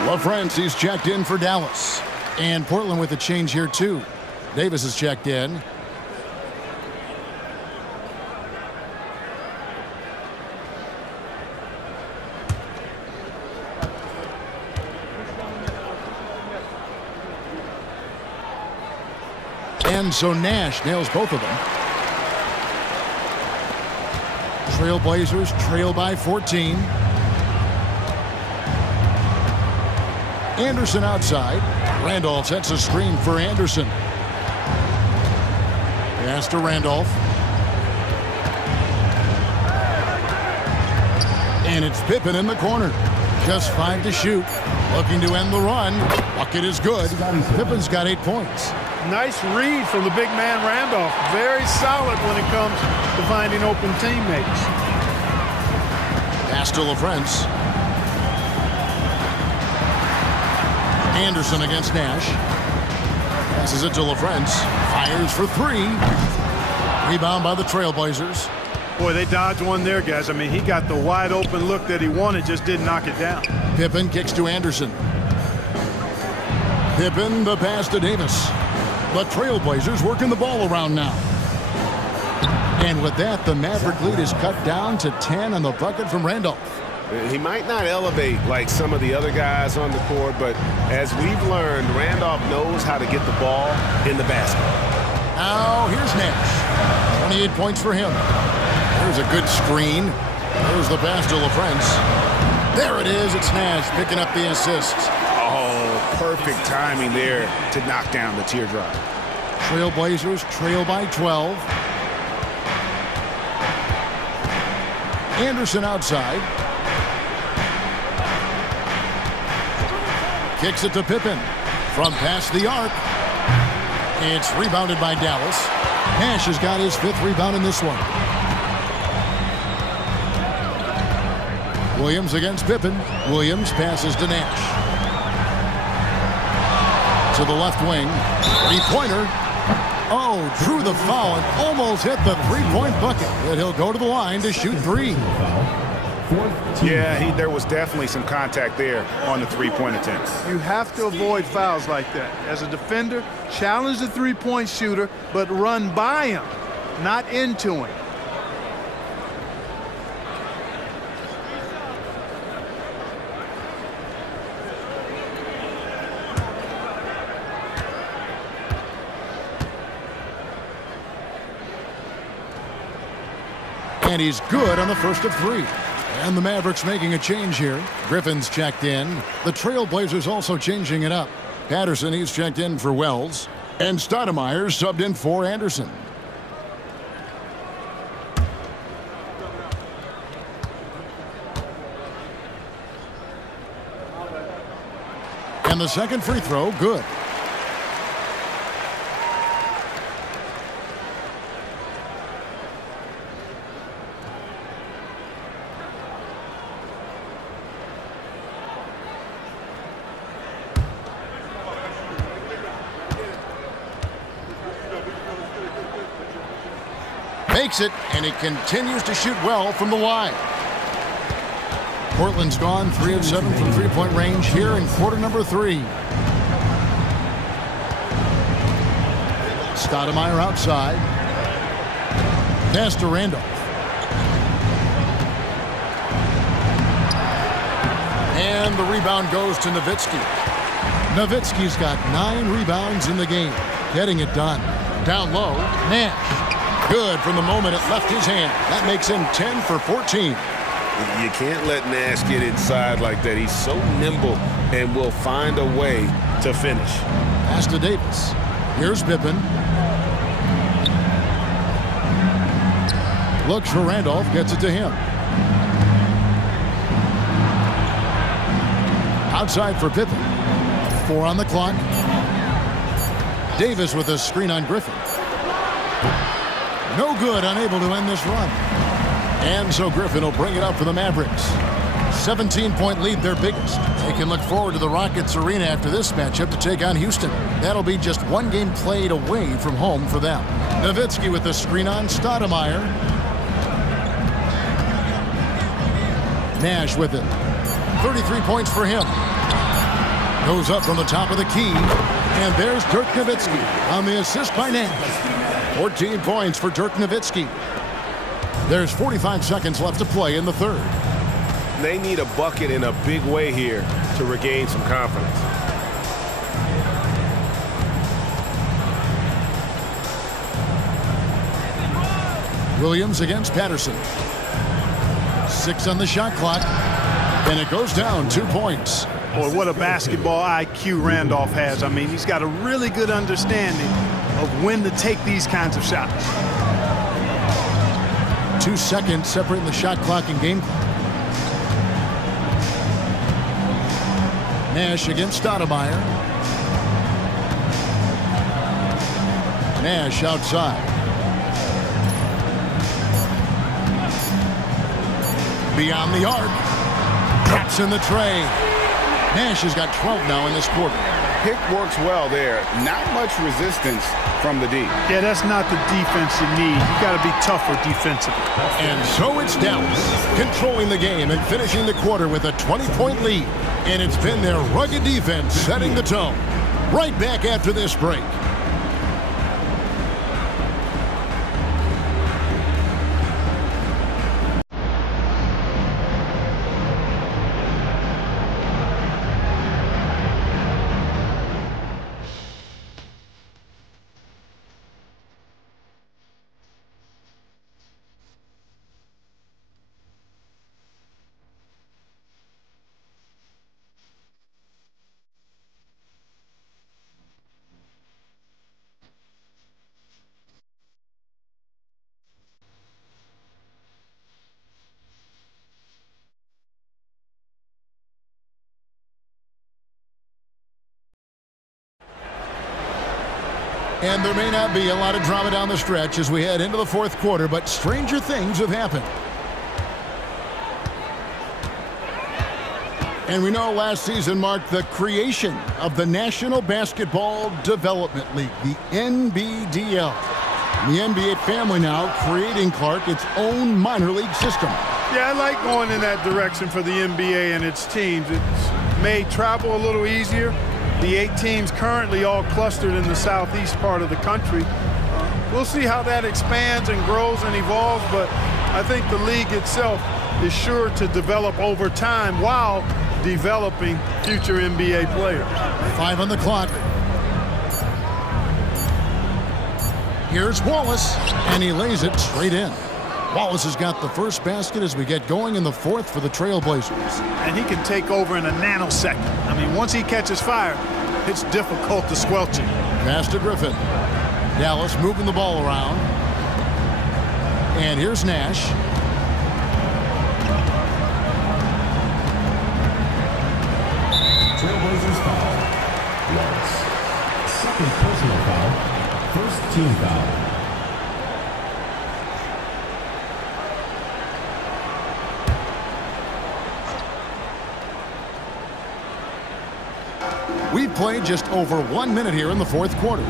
LaFrance, he's checked in for Dallas. And Portland with a change here, too. Davis is checked in. And so Nash nails both of them. Trailblazers trail by 14. Anderson outside. Randolph sets a screen for Anderson. Pass to Randolph. And it's Pippen in the corner. Just 5 to shoot. Looking to end the run. Bucket is good. Pippen's got 8 points. Nice read from the big man Randolph. Very solid when it comes to finding open teammates. Pass to LaFrance. Anderson against Nash. Passes it to LaFrance. Fires for 3. Rebound by the Trailblazers. Boy, they dodged one there, guys. I mean, he got the wide open look that he wanted, just didn't knock it down. Pippen kicks to Anderson. Pippen, the pass to Davis. The Trailblazers working the ball around now. And with that, the Maverick lead is cut down to 10 on the bucket from Randolph. He might not elevate like some of the other guys on the court, but as we've learned, Randolph knows how to get the ball in the basket. Now, here's Nash. 28 points for him. There's a good screen. There's the pass to LaFrance. There it is. It's Nash picking up the assist. Oh, perfect timing there to knock down the teardrop. Trailblazers trail by 12. Anderson outside. Kicks it to Pippen. From past the arc. It's rebounded by Dallas. Nash has got his 5th rebound in this one. Williams against Pippen. Williams passes to Nash. To the left wing. 3-pointer. Oh, drew the foul and almost hit the 3-point bucket. But he'll go to the line to shoot 3. Yeah, there was definitely some contact there on the 3-point attempt. You have to avoid fouls like that. As a defender, challenge the 3-point shooter, but run by him, not into him. And he's good on the first of 3. And the Mavericks making a change here. Griffin's checked in. The Trailblazers also changing it up. Patterson, he's checked in for Wells. And Stoudemire subbed in for Anderson. And the second free throw, good. Makes it, and he continues to shoot well from the line. Portland's gone 3 of 7 from 3-point range here in quarter number 3. Stoudemire outside. Pass to Randolph. And the rebound goes to Nowitzki. Nowitzki's got 9 rebounds in the game. Getting it done. Down low, Nash. Good from the moment it left his hand. That makes him 10 for 14. You can't let Nash get inside like that. He's so nimble and will find a way to finish. Pass to Davis. Here's Pippen. Looks for Randolph. Gets it to him. Outside for Pippen. 4 on the clock. Davis with a screen on Griffin. No good, unable to end this run. And so Griffin will bring it up for the Mavericks. 17-point lead, their biggest. They can look forward to the Rockets Arena after this matchup to take on Houston. That'll be just 1 game played away from home for them. Nowitzki with the screen on Stoudemire. Nash with it. 33 points for him. Goes up from the top of the key. And there's Dirk Nowitzki on the assist by Nash. 14 points for Dirk Nowitzki. There's 45 seconds left to play in the third. They need a bucket in a big way here to regain some confidence. Williams against Patterson. 6 on the shot clock. And it goes down 2 points. Boy, what a basketball IQ Randolph has. I mean, he's got a really good understanding of when to take these kinds of shots. 2 seconds separating the shot clock and game clock. Nash against Stoudemire. Nash outside. Beyond the arc. Taps in the tray. Nash has got 12 now in this quarter. Pick works well there. Not much resistance from the D. Yeah, that's not the defense you need. You got to be tougher defensively. And so it's Dallas controlling the game and finishing the quarter with a 20-point lead. And it's been their rugged defense setting the tone. Right back after this break. And there may not be a lot of drama down the stretch as we head into the fourth quarter, but stranger things have happened. And we know last season marked the creation of the National Basketball Development League, the NBDL. The NBA family now creating, Clark, its own minor league system. Yeah, I like going in that direction for the NBA and its teams. It's made travel a little easier. The 8 teams currently all clustered in the southeast part of the country. We'll see how that expands and grows and evolves, but I think the league itself is sure to develop over time while developing future NBA players. 5 on the clock. Here's Wallace, and he lays it straight in. Wallace has got the first basket as we get going in the fourth for the Trailblazers. And he can take over in a nanosecond. I mean, once he catches fire, it's difficult to squelch it. Pass to Griffin. Dallas moving the ball around. And here's Nash. Trailblazers foul. Wallace. Second personal foul. First team foul. We've played just over 1 minute here in the fourth quarter.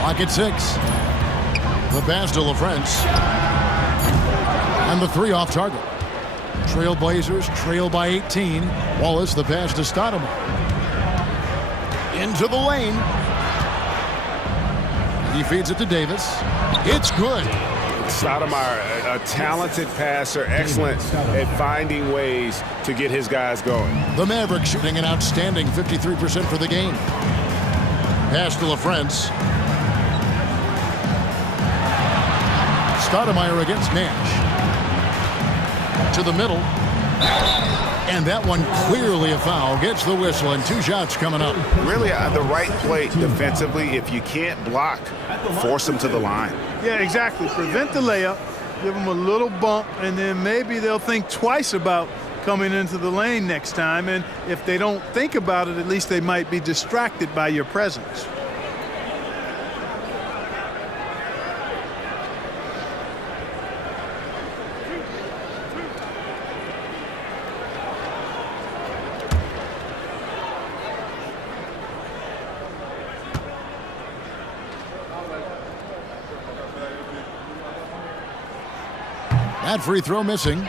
Clock at 6. The pass to LaFrance. And the 3 off target. Trailblazers trail by 18. Wallace the pass to Stoudemire. Into the lane. He feeds it to Davis. It's good. Stoudemire, a talented passer, excellent at finding ways to get his guys going. The Mavericks shooting an outstanding 53% for the game. Pass to LaFrance. Stoudemire against Nash. To the middle. And that one clearly a foul. Gets the whistle and 2 shots coming up. Really the right play defensively. If you can't block, force them to the line. Yeah, exactly. Prevent the layup, give them a little bump, and then maybe they'll think twice about coming into the lane next time. And if they don't think about it, at least they might be distracted by your presence. That free throw missing.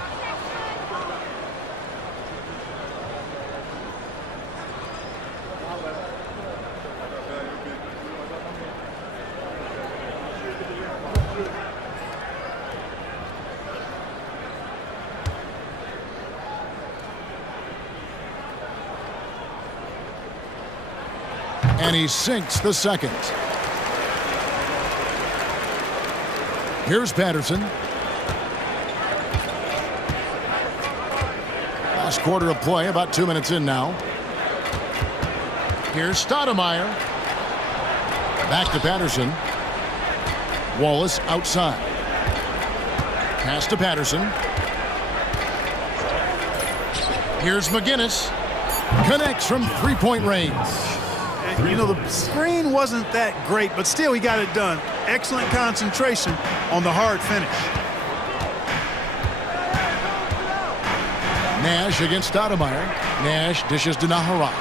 And he sinks the second. Here's Patterson. Last quarter of play, about 2 minutes in now. Here's Stoudemire. Back to Patterson. Wallace outside. Pass to Patterson. Here's McGinnis. Connects from three-point range. You know, the screen wasn't that great, but still he got it done. Excellent concentration on the hard finish. Nash against Stoudemire. Nash dishes to Nahara.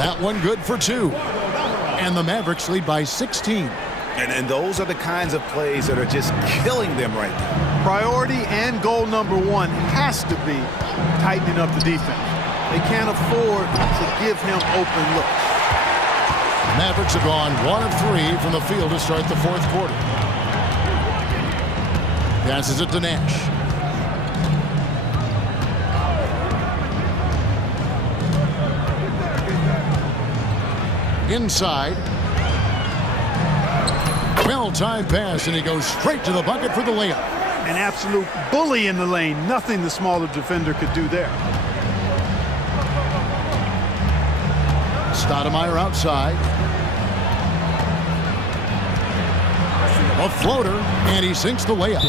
That one good for 2. And the Mavericks lead by 16. And those are the kinds of plays that are just killing them right now. Priority and goal number 1 has to be tightening up the defense. They can't afford to give him open looks. Mavericks have gone 1 of 3 from the field to start the fourth quarter. Passes it to Nash. Inside. Well-timed pass, and he goes straight to the bucket for the layup. An absolute bully in the lane. Nothing the smaller defender could do there. Stoudemire outside. A floater, and he sinks the layup.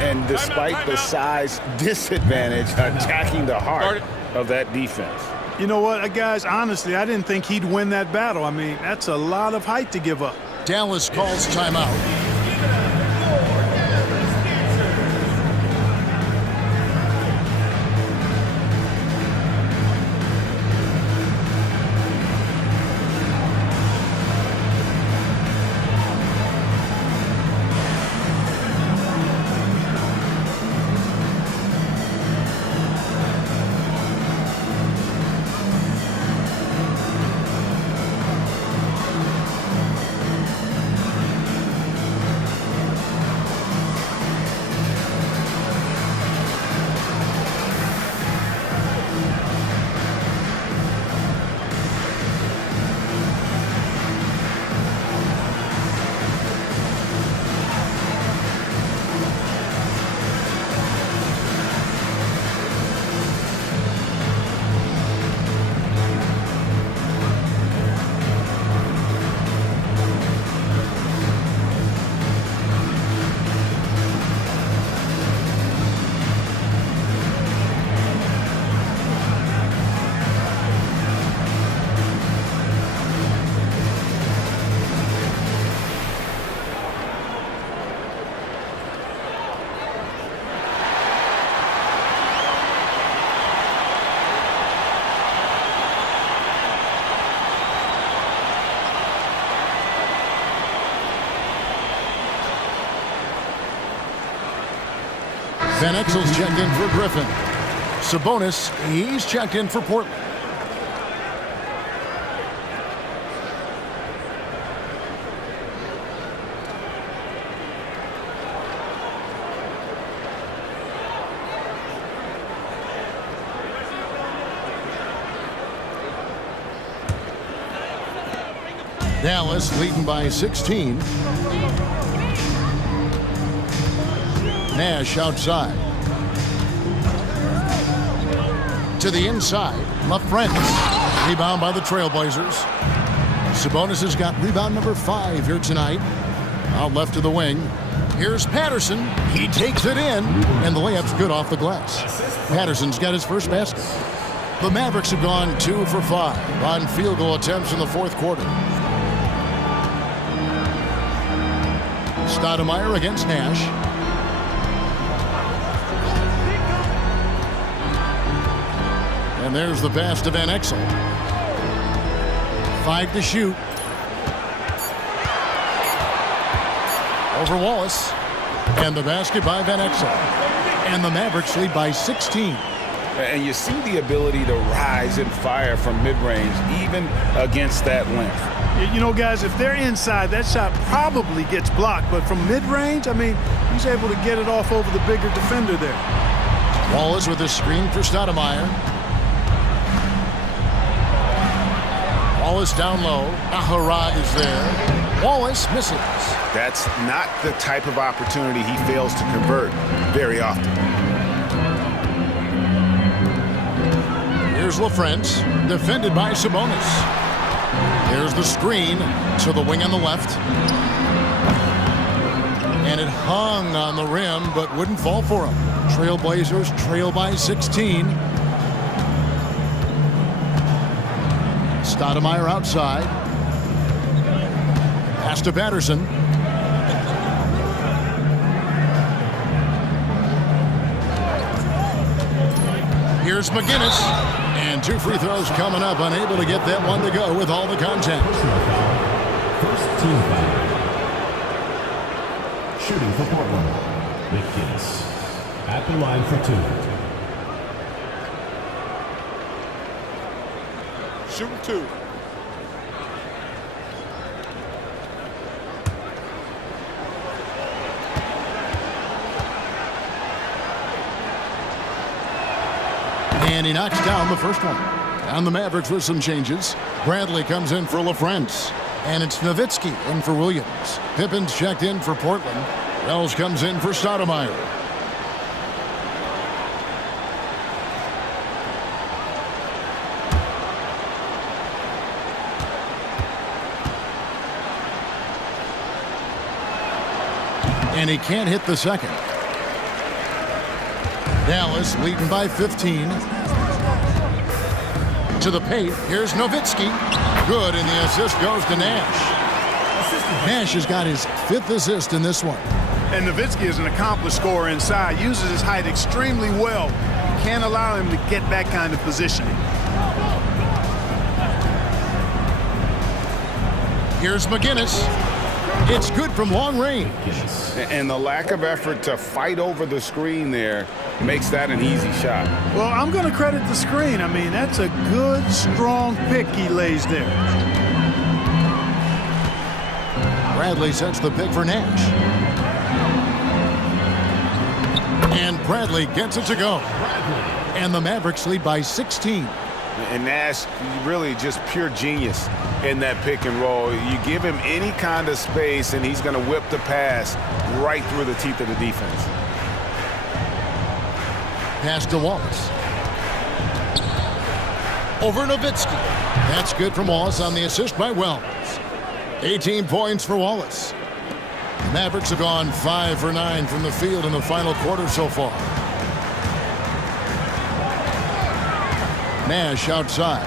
And despite the size disadvantage, attacking the heart of that defense. You know what, guys, honestly, I didn't think he'd win that battle. I mean, that's a lot of height to give up. Dallas calls timeout. Van Exel's checked in for Griffin. Sabonis, he's checked in for Portland. Dallas leading by 16. Nash outside. To the inside. LaFrentz. Rebound by the Trailblazers. Sabonis has got rebound number 5 here tonight. Out left to the wing. Here's Patterson. He takes it in. And the layup's good off the glass. Patterson's got his first basket. The Mavericks have gone 2 for 5 on field goal attempts in the fourth quarter. Stoudemire against Nash. And there's the pass to Van Exel. 5 to shoot. over Wallace. And the basket by Van Exel. And the Mavericks lead by 16. And you see the ability to rise and fire from mid-range, even against that length. You know, guys, if they're inside, that shot probably gets blocked. But from mid-range, I mean, he's able to get it off over the bigger defender there. Wallace with a screen for Stoudemire. Wallace down low. Ahara is there. Wallace misses. That's not the type of opportunity he fails to convert very often. Here's LaFrance, defended by Sabonis. Here's the screen to the wing on the left. And it hung on the rim, but wouldn't fall for him. Trailblazers trail by 16. Stoudemire outside. Pass to Patterson. Here's McGinnis. And 2 free throws coming up. Unable to get that one to go with all the contact. First team foul. Shooting for Portland. McGinnis at the line for 2. Shooting 2. And he knocks down the first one. On the Mavericks with some changes. Bradley comes in for LaFrance. And it's Nowitzki in for Williams. Pippen's checked in for Portland. Wells comes in for Stoudemire. And he can't hit the second. Dallas leading by 15. To the paint. Here's Nowitzki. Good, and the assist goes to Nash. Nash has got his 5th assist in this one. And Nowitzki is an accomplished scorer inside. Uses his height extremely well. You can't allow him to get that kind of positioning. Here's McGinnis. It's good from long range. And the lack of effort to fight over the screen there makes that an easy shot. Well, I'm going to credit the screen. I mean, that's a good, strong pick he lays there. Bradley sets the pick for Nash. And Bradley gets it to go. And the Mavericks lead by 16. And Nash, really just pure genius in that pick and roll. You give him any kind of space, and he's going to whip the pass right through the teeth of the defense. Pass to Wallace. Over Nowitzki. That's good from Wallace on the assist by Wells. 18 points for Wallace. The Mavericks have gone 5 for 9 from the field in the final quarter so far. Nash outside.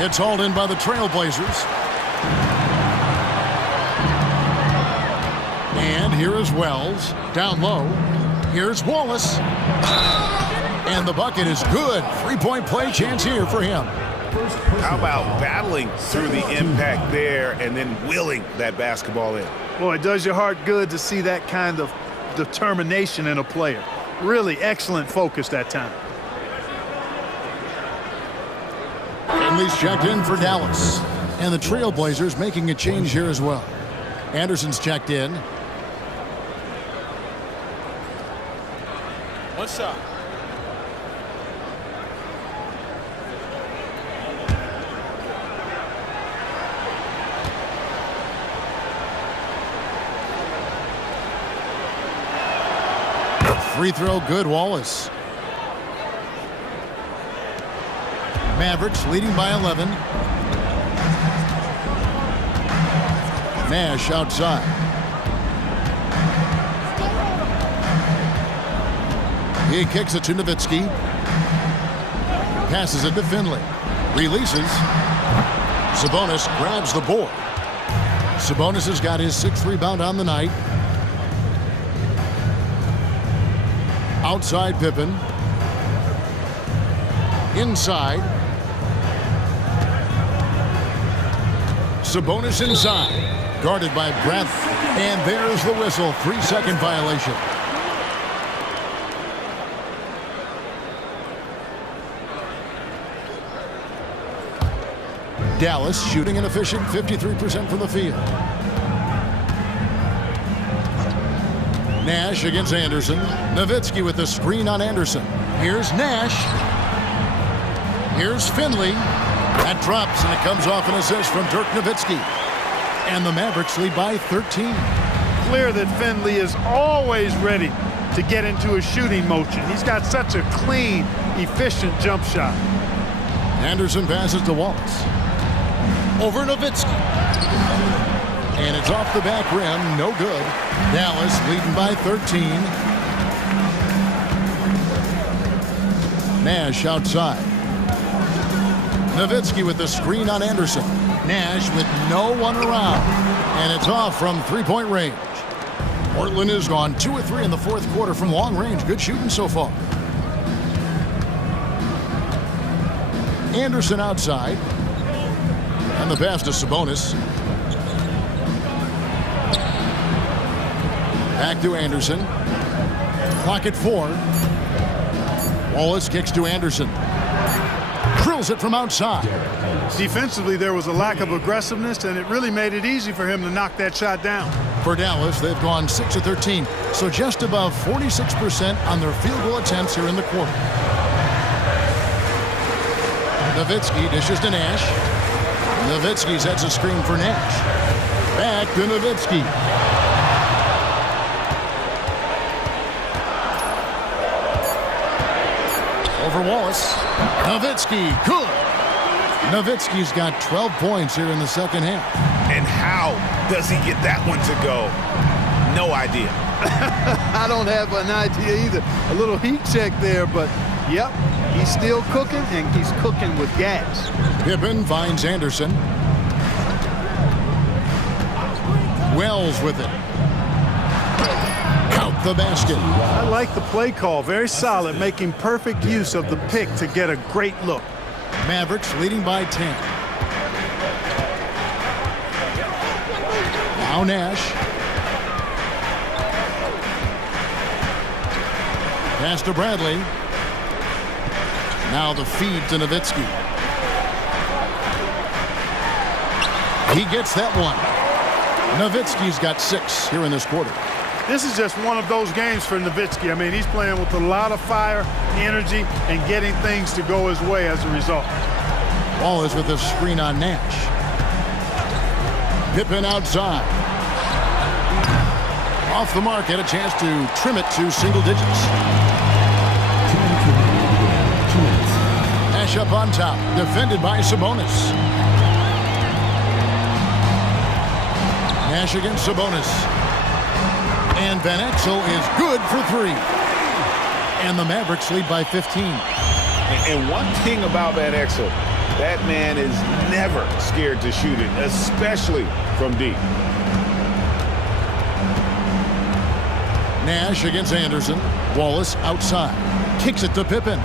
It's hauled in by the Trailblazers. And here is Wells. Down low. Here's Wallace. And the bucket is good. 3-point play chance here for him. How about battling through the impact there and then willing that basketball in? Boy, it does your heart good to see that kind of determination in a player. Really excellent focus that time. Finley's checked in for Dallas. And the Trailblazers making a change here as well. Anderson's checked in. One shot. Free throw good, Wallace. Mavericks leading by 11. Nash outside. He kicks it to Nowitzki. Passes it to Finley. Releases. Sabonis grabs the board. Sabonis has got his 6th rebound on the night. Outside Pippen. Inside. Sabonis inside. Guarded by Bradley. And there's the whistle. 3-second violation. Dallas shooting an efficient 53% from the field. Nash against Anderson. Nowitzki with the screen on Anderson. Here's Nash. Here's Finley. That drops, and it comes off an assist from Dirk Nowitzki. And the Mavericks lead by 13. Clear that Finley is always ready to get into a shooting motion. He's got such a clean, efficient jump shot. Anderson passes to Wallace. Over Nowitzki. And it's off the back rim. No good. Dallas leading by 13. Nash outside. Nowitzki with the screen on Anderson. Nash with no one around. And it's off from three-point range. Portland has gone 2 of 3 in the fourth quarter from long range. Good shooting so far. Anderson outside. And the pass to Sabonis. Back to Anderson. Clock at 4. Wallace kicks to Anderson. Drills it from outside. Defensively, there was a lack of aggressiveness, and it really made it easy for him to knock that shot down. For Dallas, they've gone 6 of 13, so just above 46% on their field goal attempts here in the quarter. Nowitzki dishes to Nash. Nowitzki sets a screen for Nash. Back to Nowitzki. Over Wallace. Nowitzki, good. Nowitzki's got 12 points here in the second half. And how does he get that one to go? No idea. I don't have an idea either. A little heat check there, but yep, he's still cooking, and he's cooking with gas. Pippen finds Anderson. Wells with it. Count the basket. I like the play call. Very solid, making perfect use of the pick to get a great look. Mavericks leading by 10. Now Nash. Pass to Bradley. Now the feed to Nowitzki. He gets that one. Nowitzki's got 6 here in this quarter. This is just one of those games for Nowitzki. I mean, he's playing with a lot of fire, energy, and getting things to go his way as a result. Wallace with a screen on Nash. Pippen outside. Off the mark, had a chance to trim it to single digits. Nash up on top, defended by Sabonis. Nash against Sabonis. And Van Exel is good for 3. And the Mavericks lead by 15. And one thing about Van Exel, that man is never scared to shoot it, especially from deep. Nash against Anderson. Wallace outside. Kicks it to Pippen.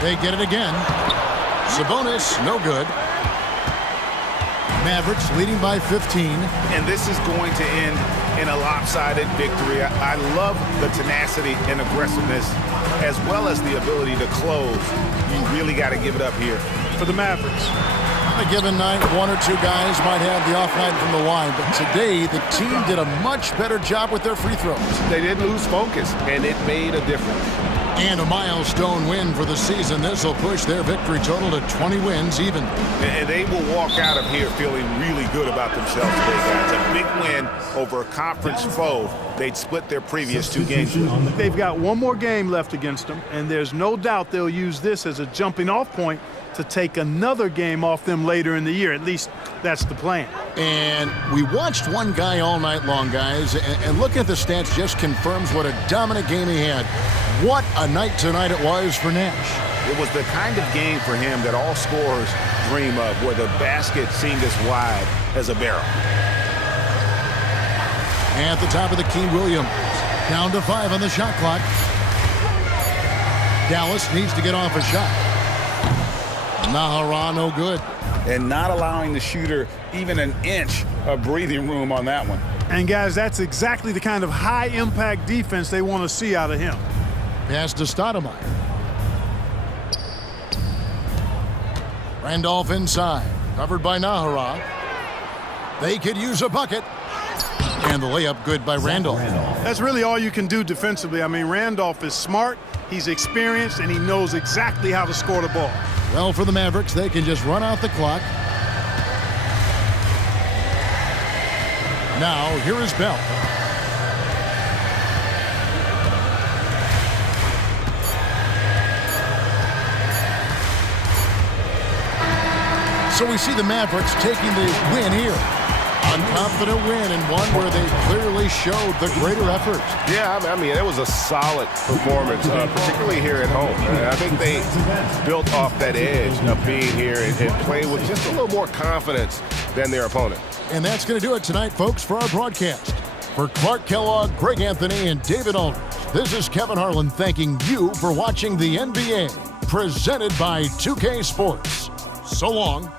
They get it again. Sabonis, no good. Mavericks leading by 15. And this is going to end in a lopsided victory. I love the tenacity and aggressiveness as well as the ability to close. You really got to give it up here. For the Mavericks. On a given night, 1 or 2 guys might have the off night from the line, but today the team did a much better job with their free throws. They didn't lose focus, and it made a difference. And a milestone win for the season. This will push their victory total to 20 wins even. And they will walk out of here feeling really good about themselves today, guys. A big win over a conference foe they'd split their previous 2 games with. They've got 1 more game left against them, and there's no doubt they'll use this as a jumping off point to take another game off them later in the year. At least that's the plan. And we watched one guy all night long, guys, and looking at the stats just confirms what a dominant game he had. What a night tonight it was for Nash. It was the kind of game for him that all scorers dream of, where the basket seemed as wide as a barrel. At the top of the key, Williams. Down to 5 on the shot clock. Dallas needs to get off a shot. Nahara, no good. and not allowing the shooter even an inch of breathing room on that one. And, guys, that's exactly the kind of high-impact defense they want to see out of him. Pass to Stoudemire. Randolph inside. Covered by Nahara. They could use a bucket. And the layup good by Randolph. That's really all you can do defensively. I mean, Randolph is smart, he's experienced, and he knows exactly how to score the ball. Well, for the Mavericks, they can just run out the clock. Now, here is Bell. So we see the Mavericks taking the win here. A confident win and one where they clearly showed the greater effort. Yeah, I mean, it was a solid performance, particularly here at home. I think they built off that edge of being here and played with just a little more confidence than their opponent. And that's going to do it tonight, folks, for our broadcast. For Clark Kellogg, Greg Anthony, and David Aldridge, this is Kevin Harlan thanking you for watching the NBA, presented by 2K Sports. So long.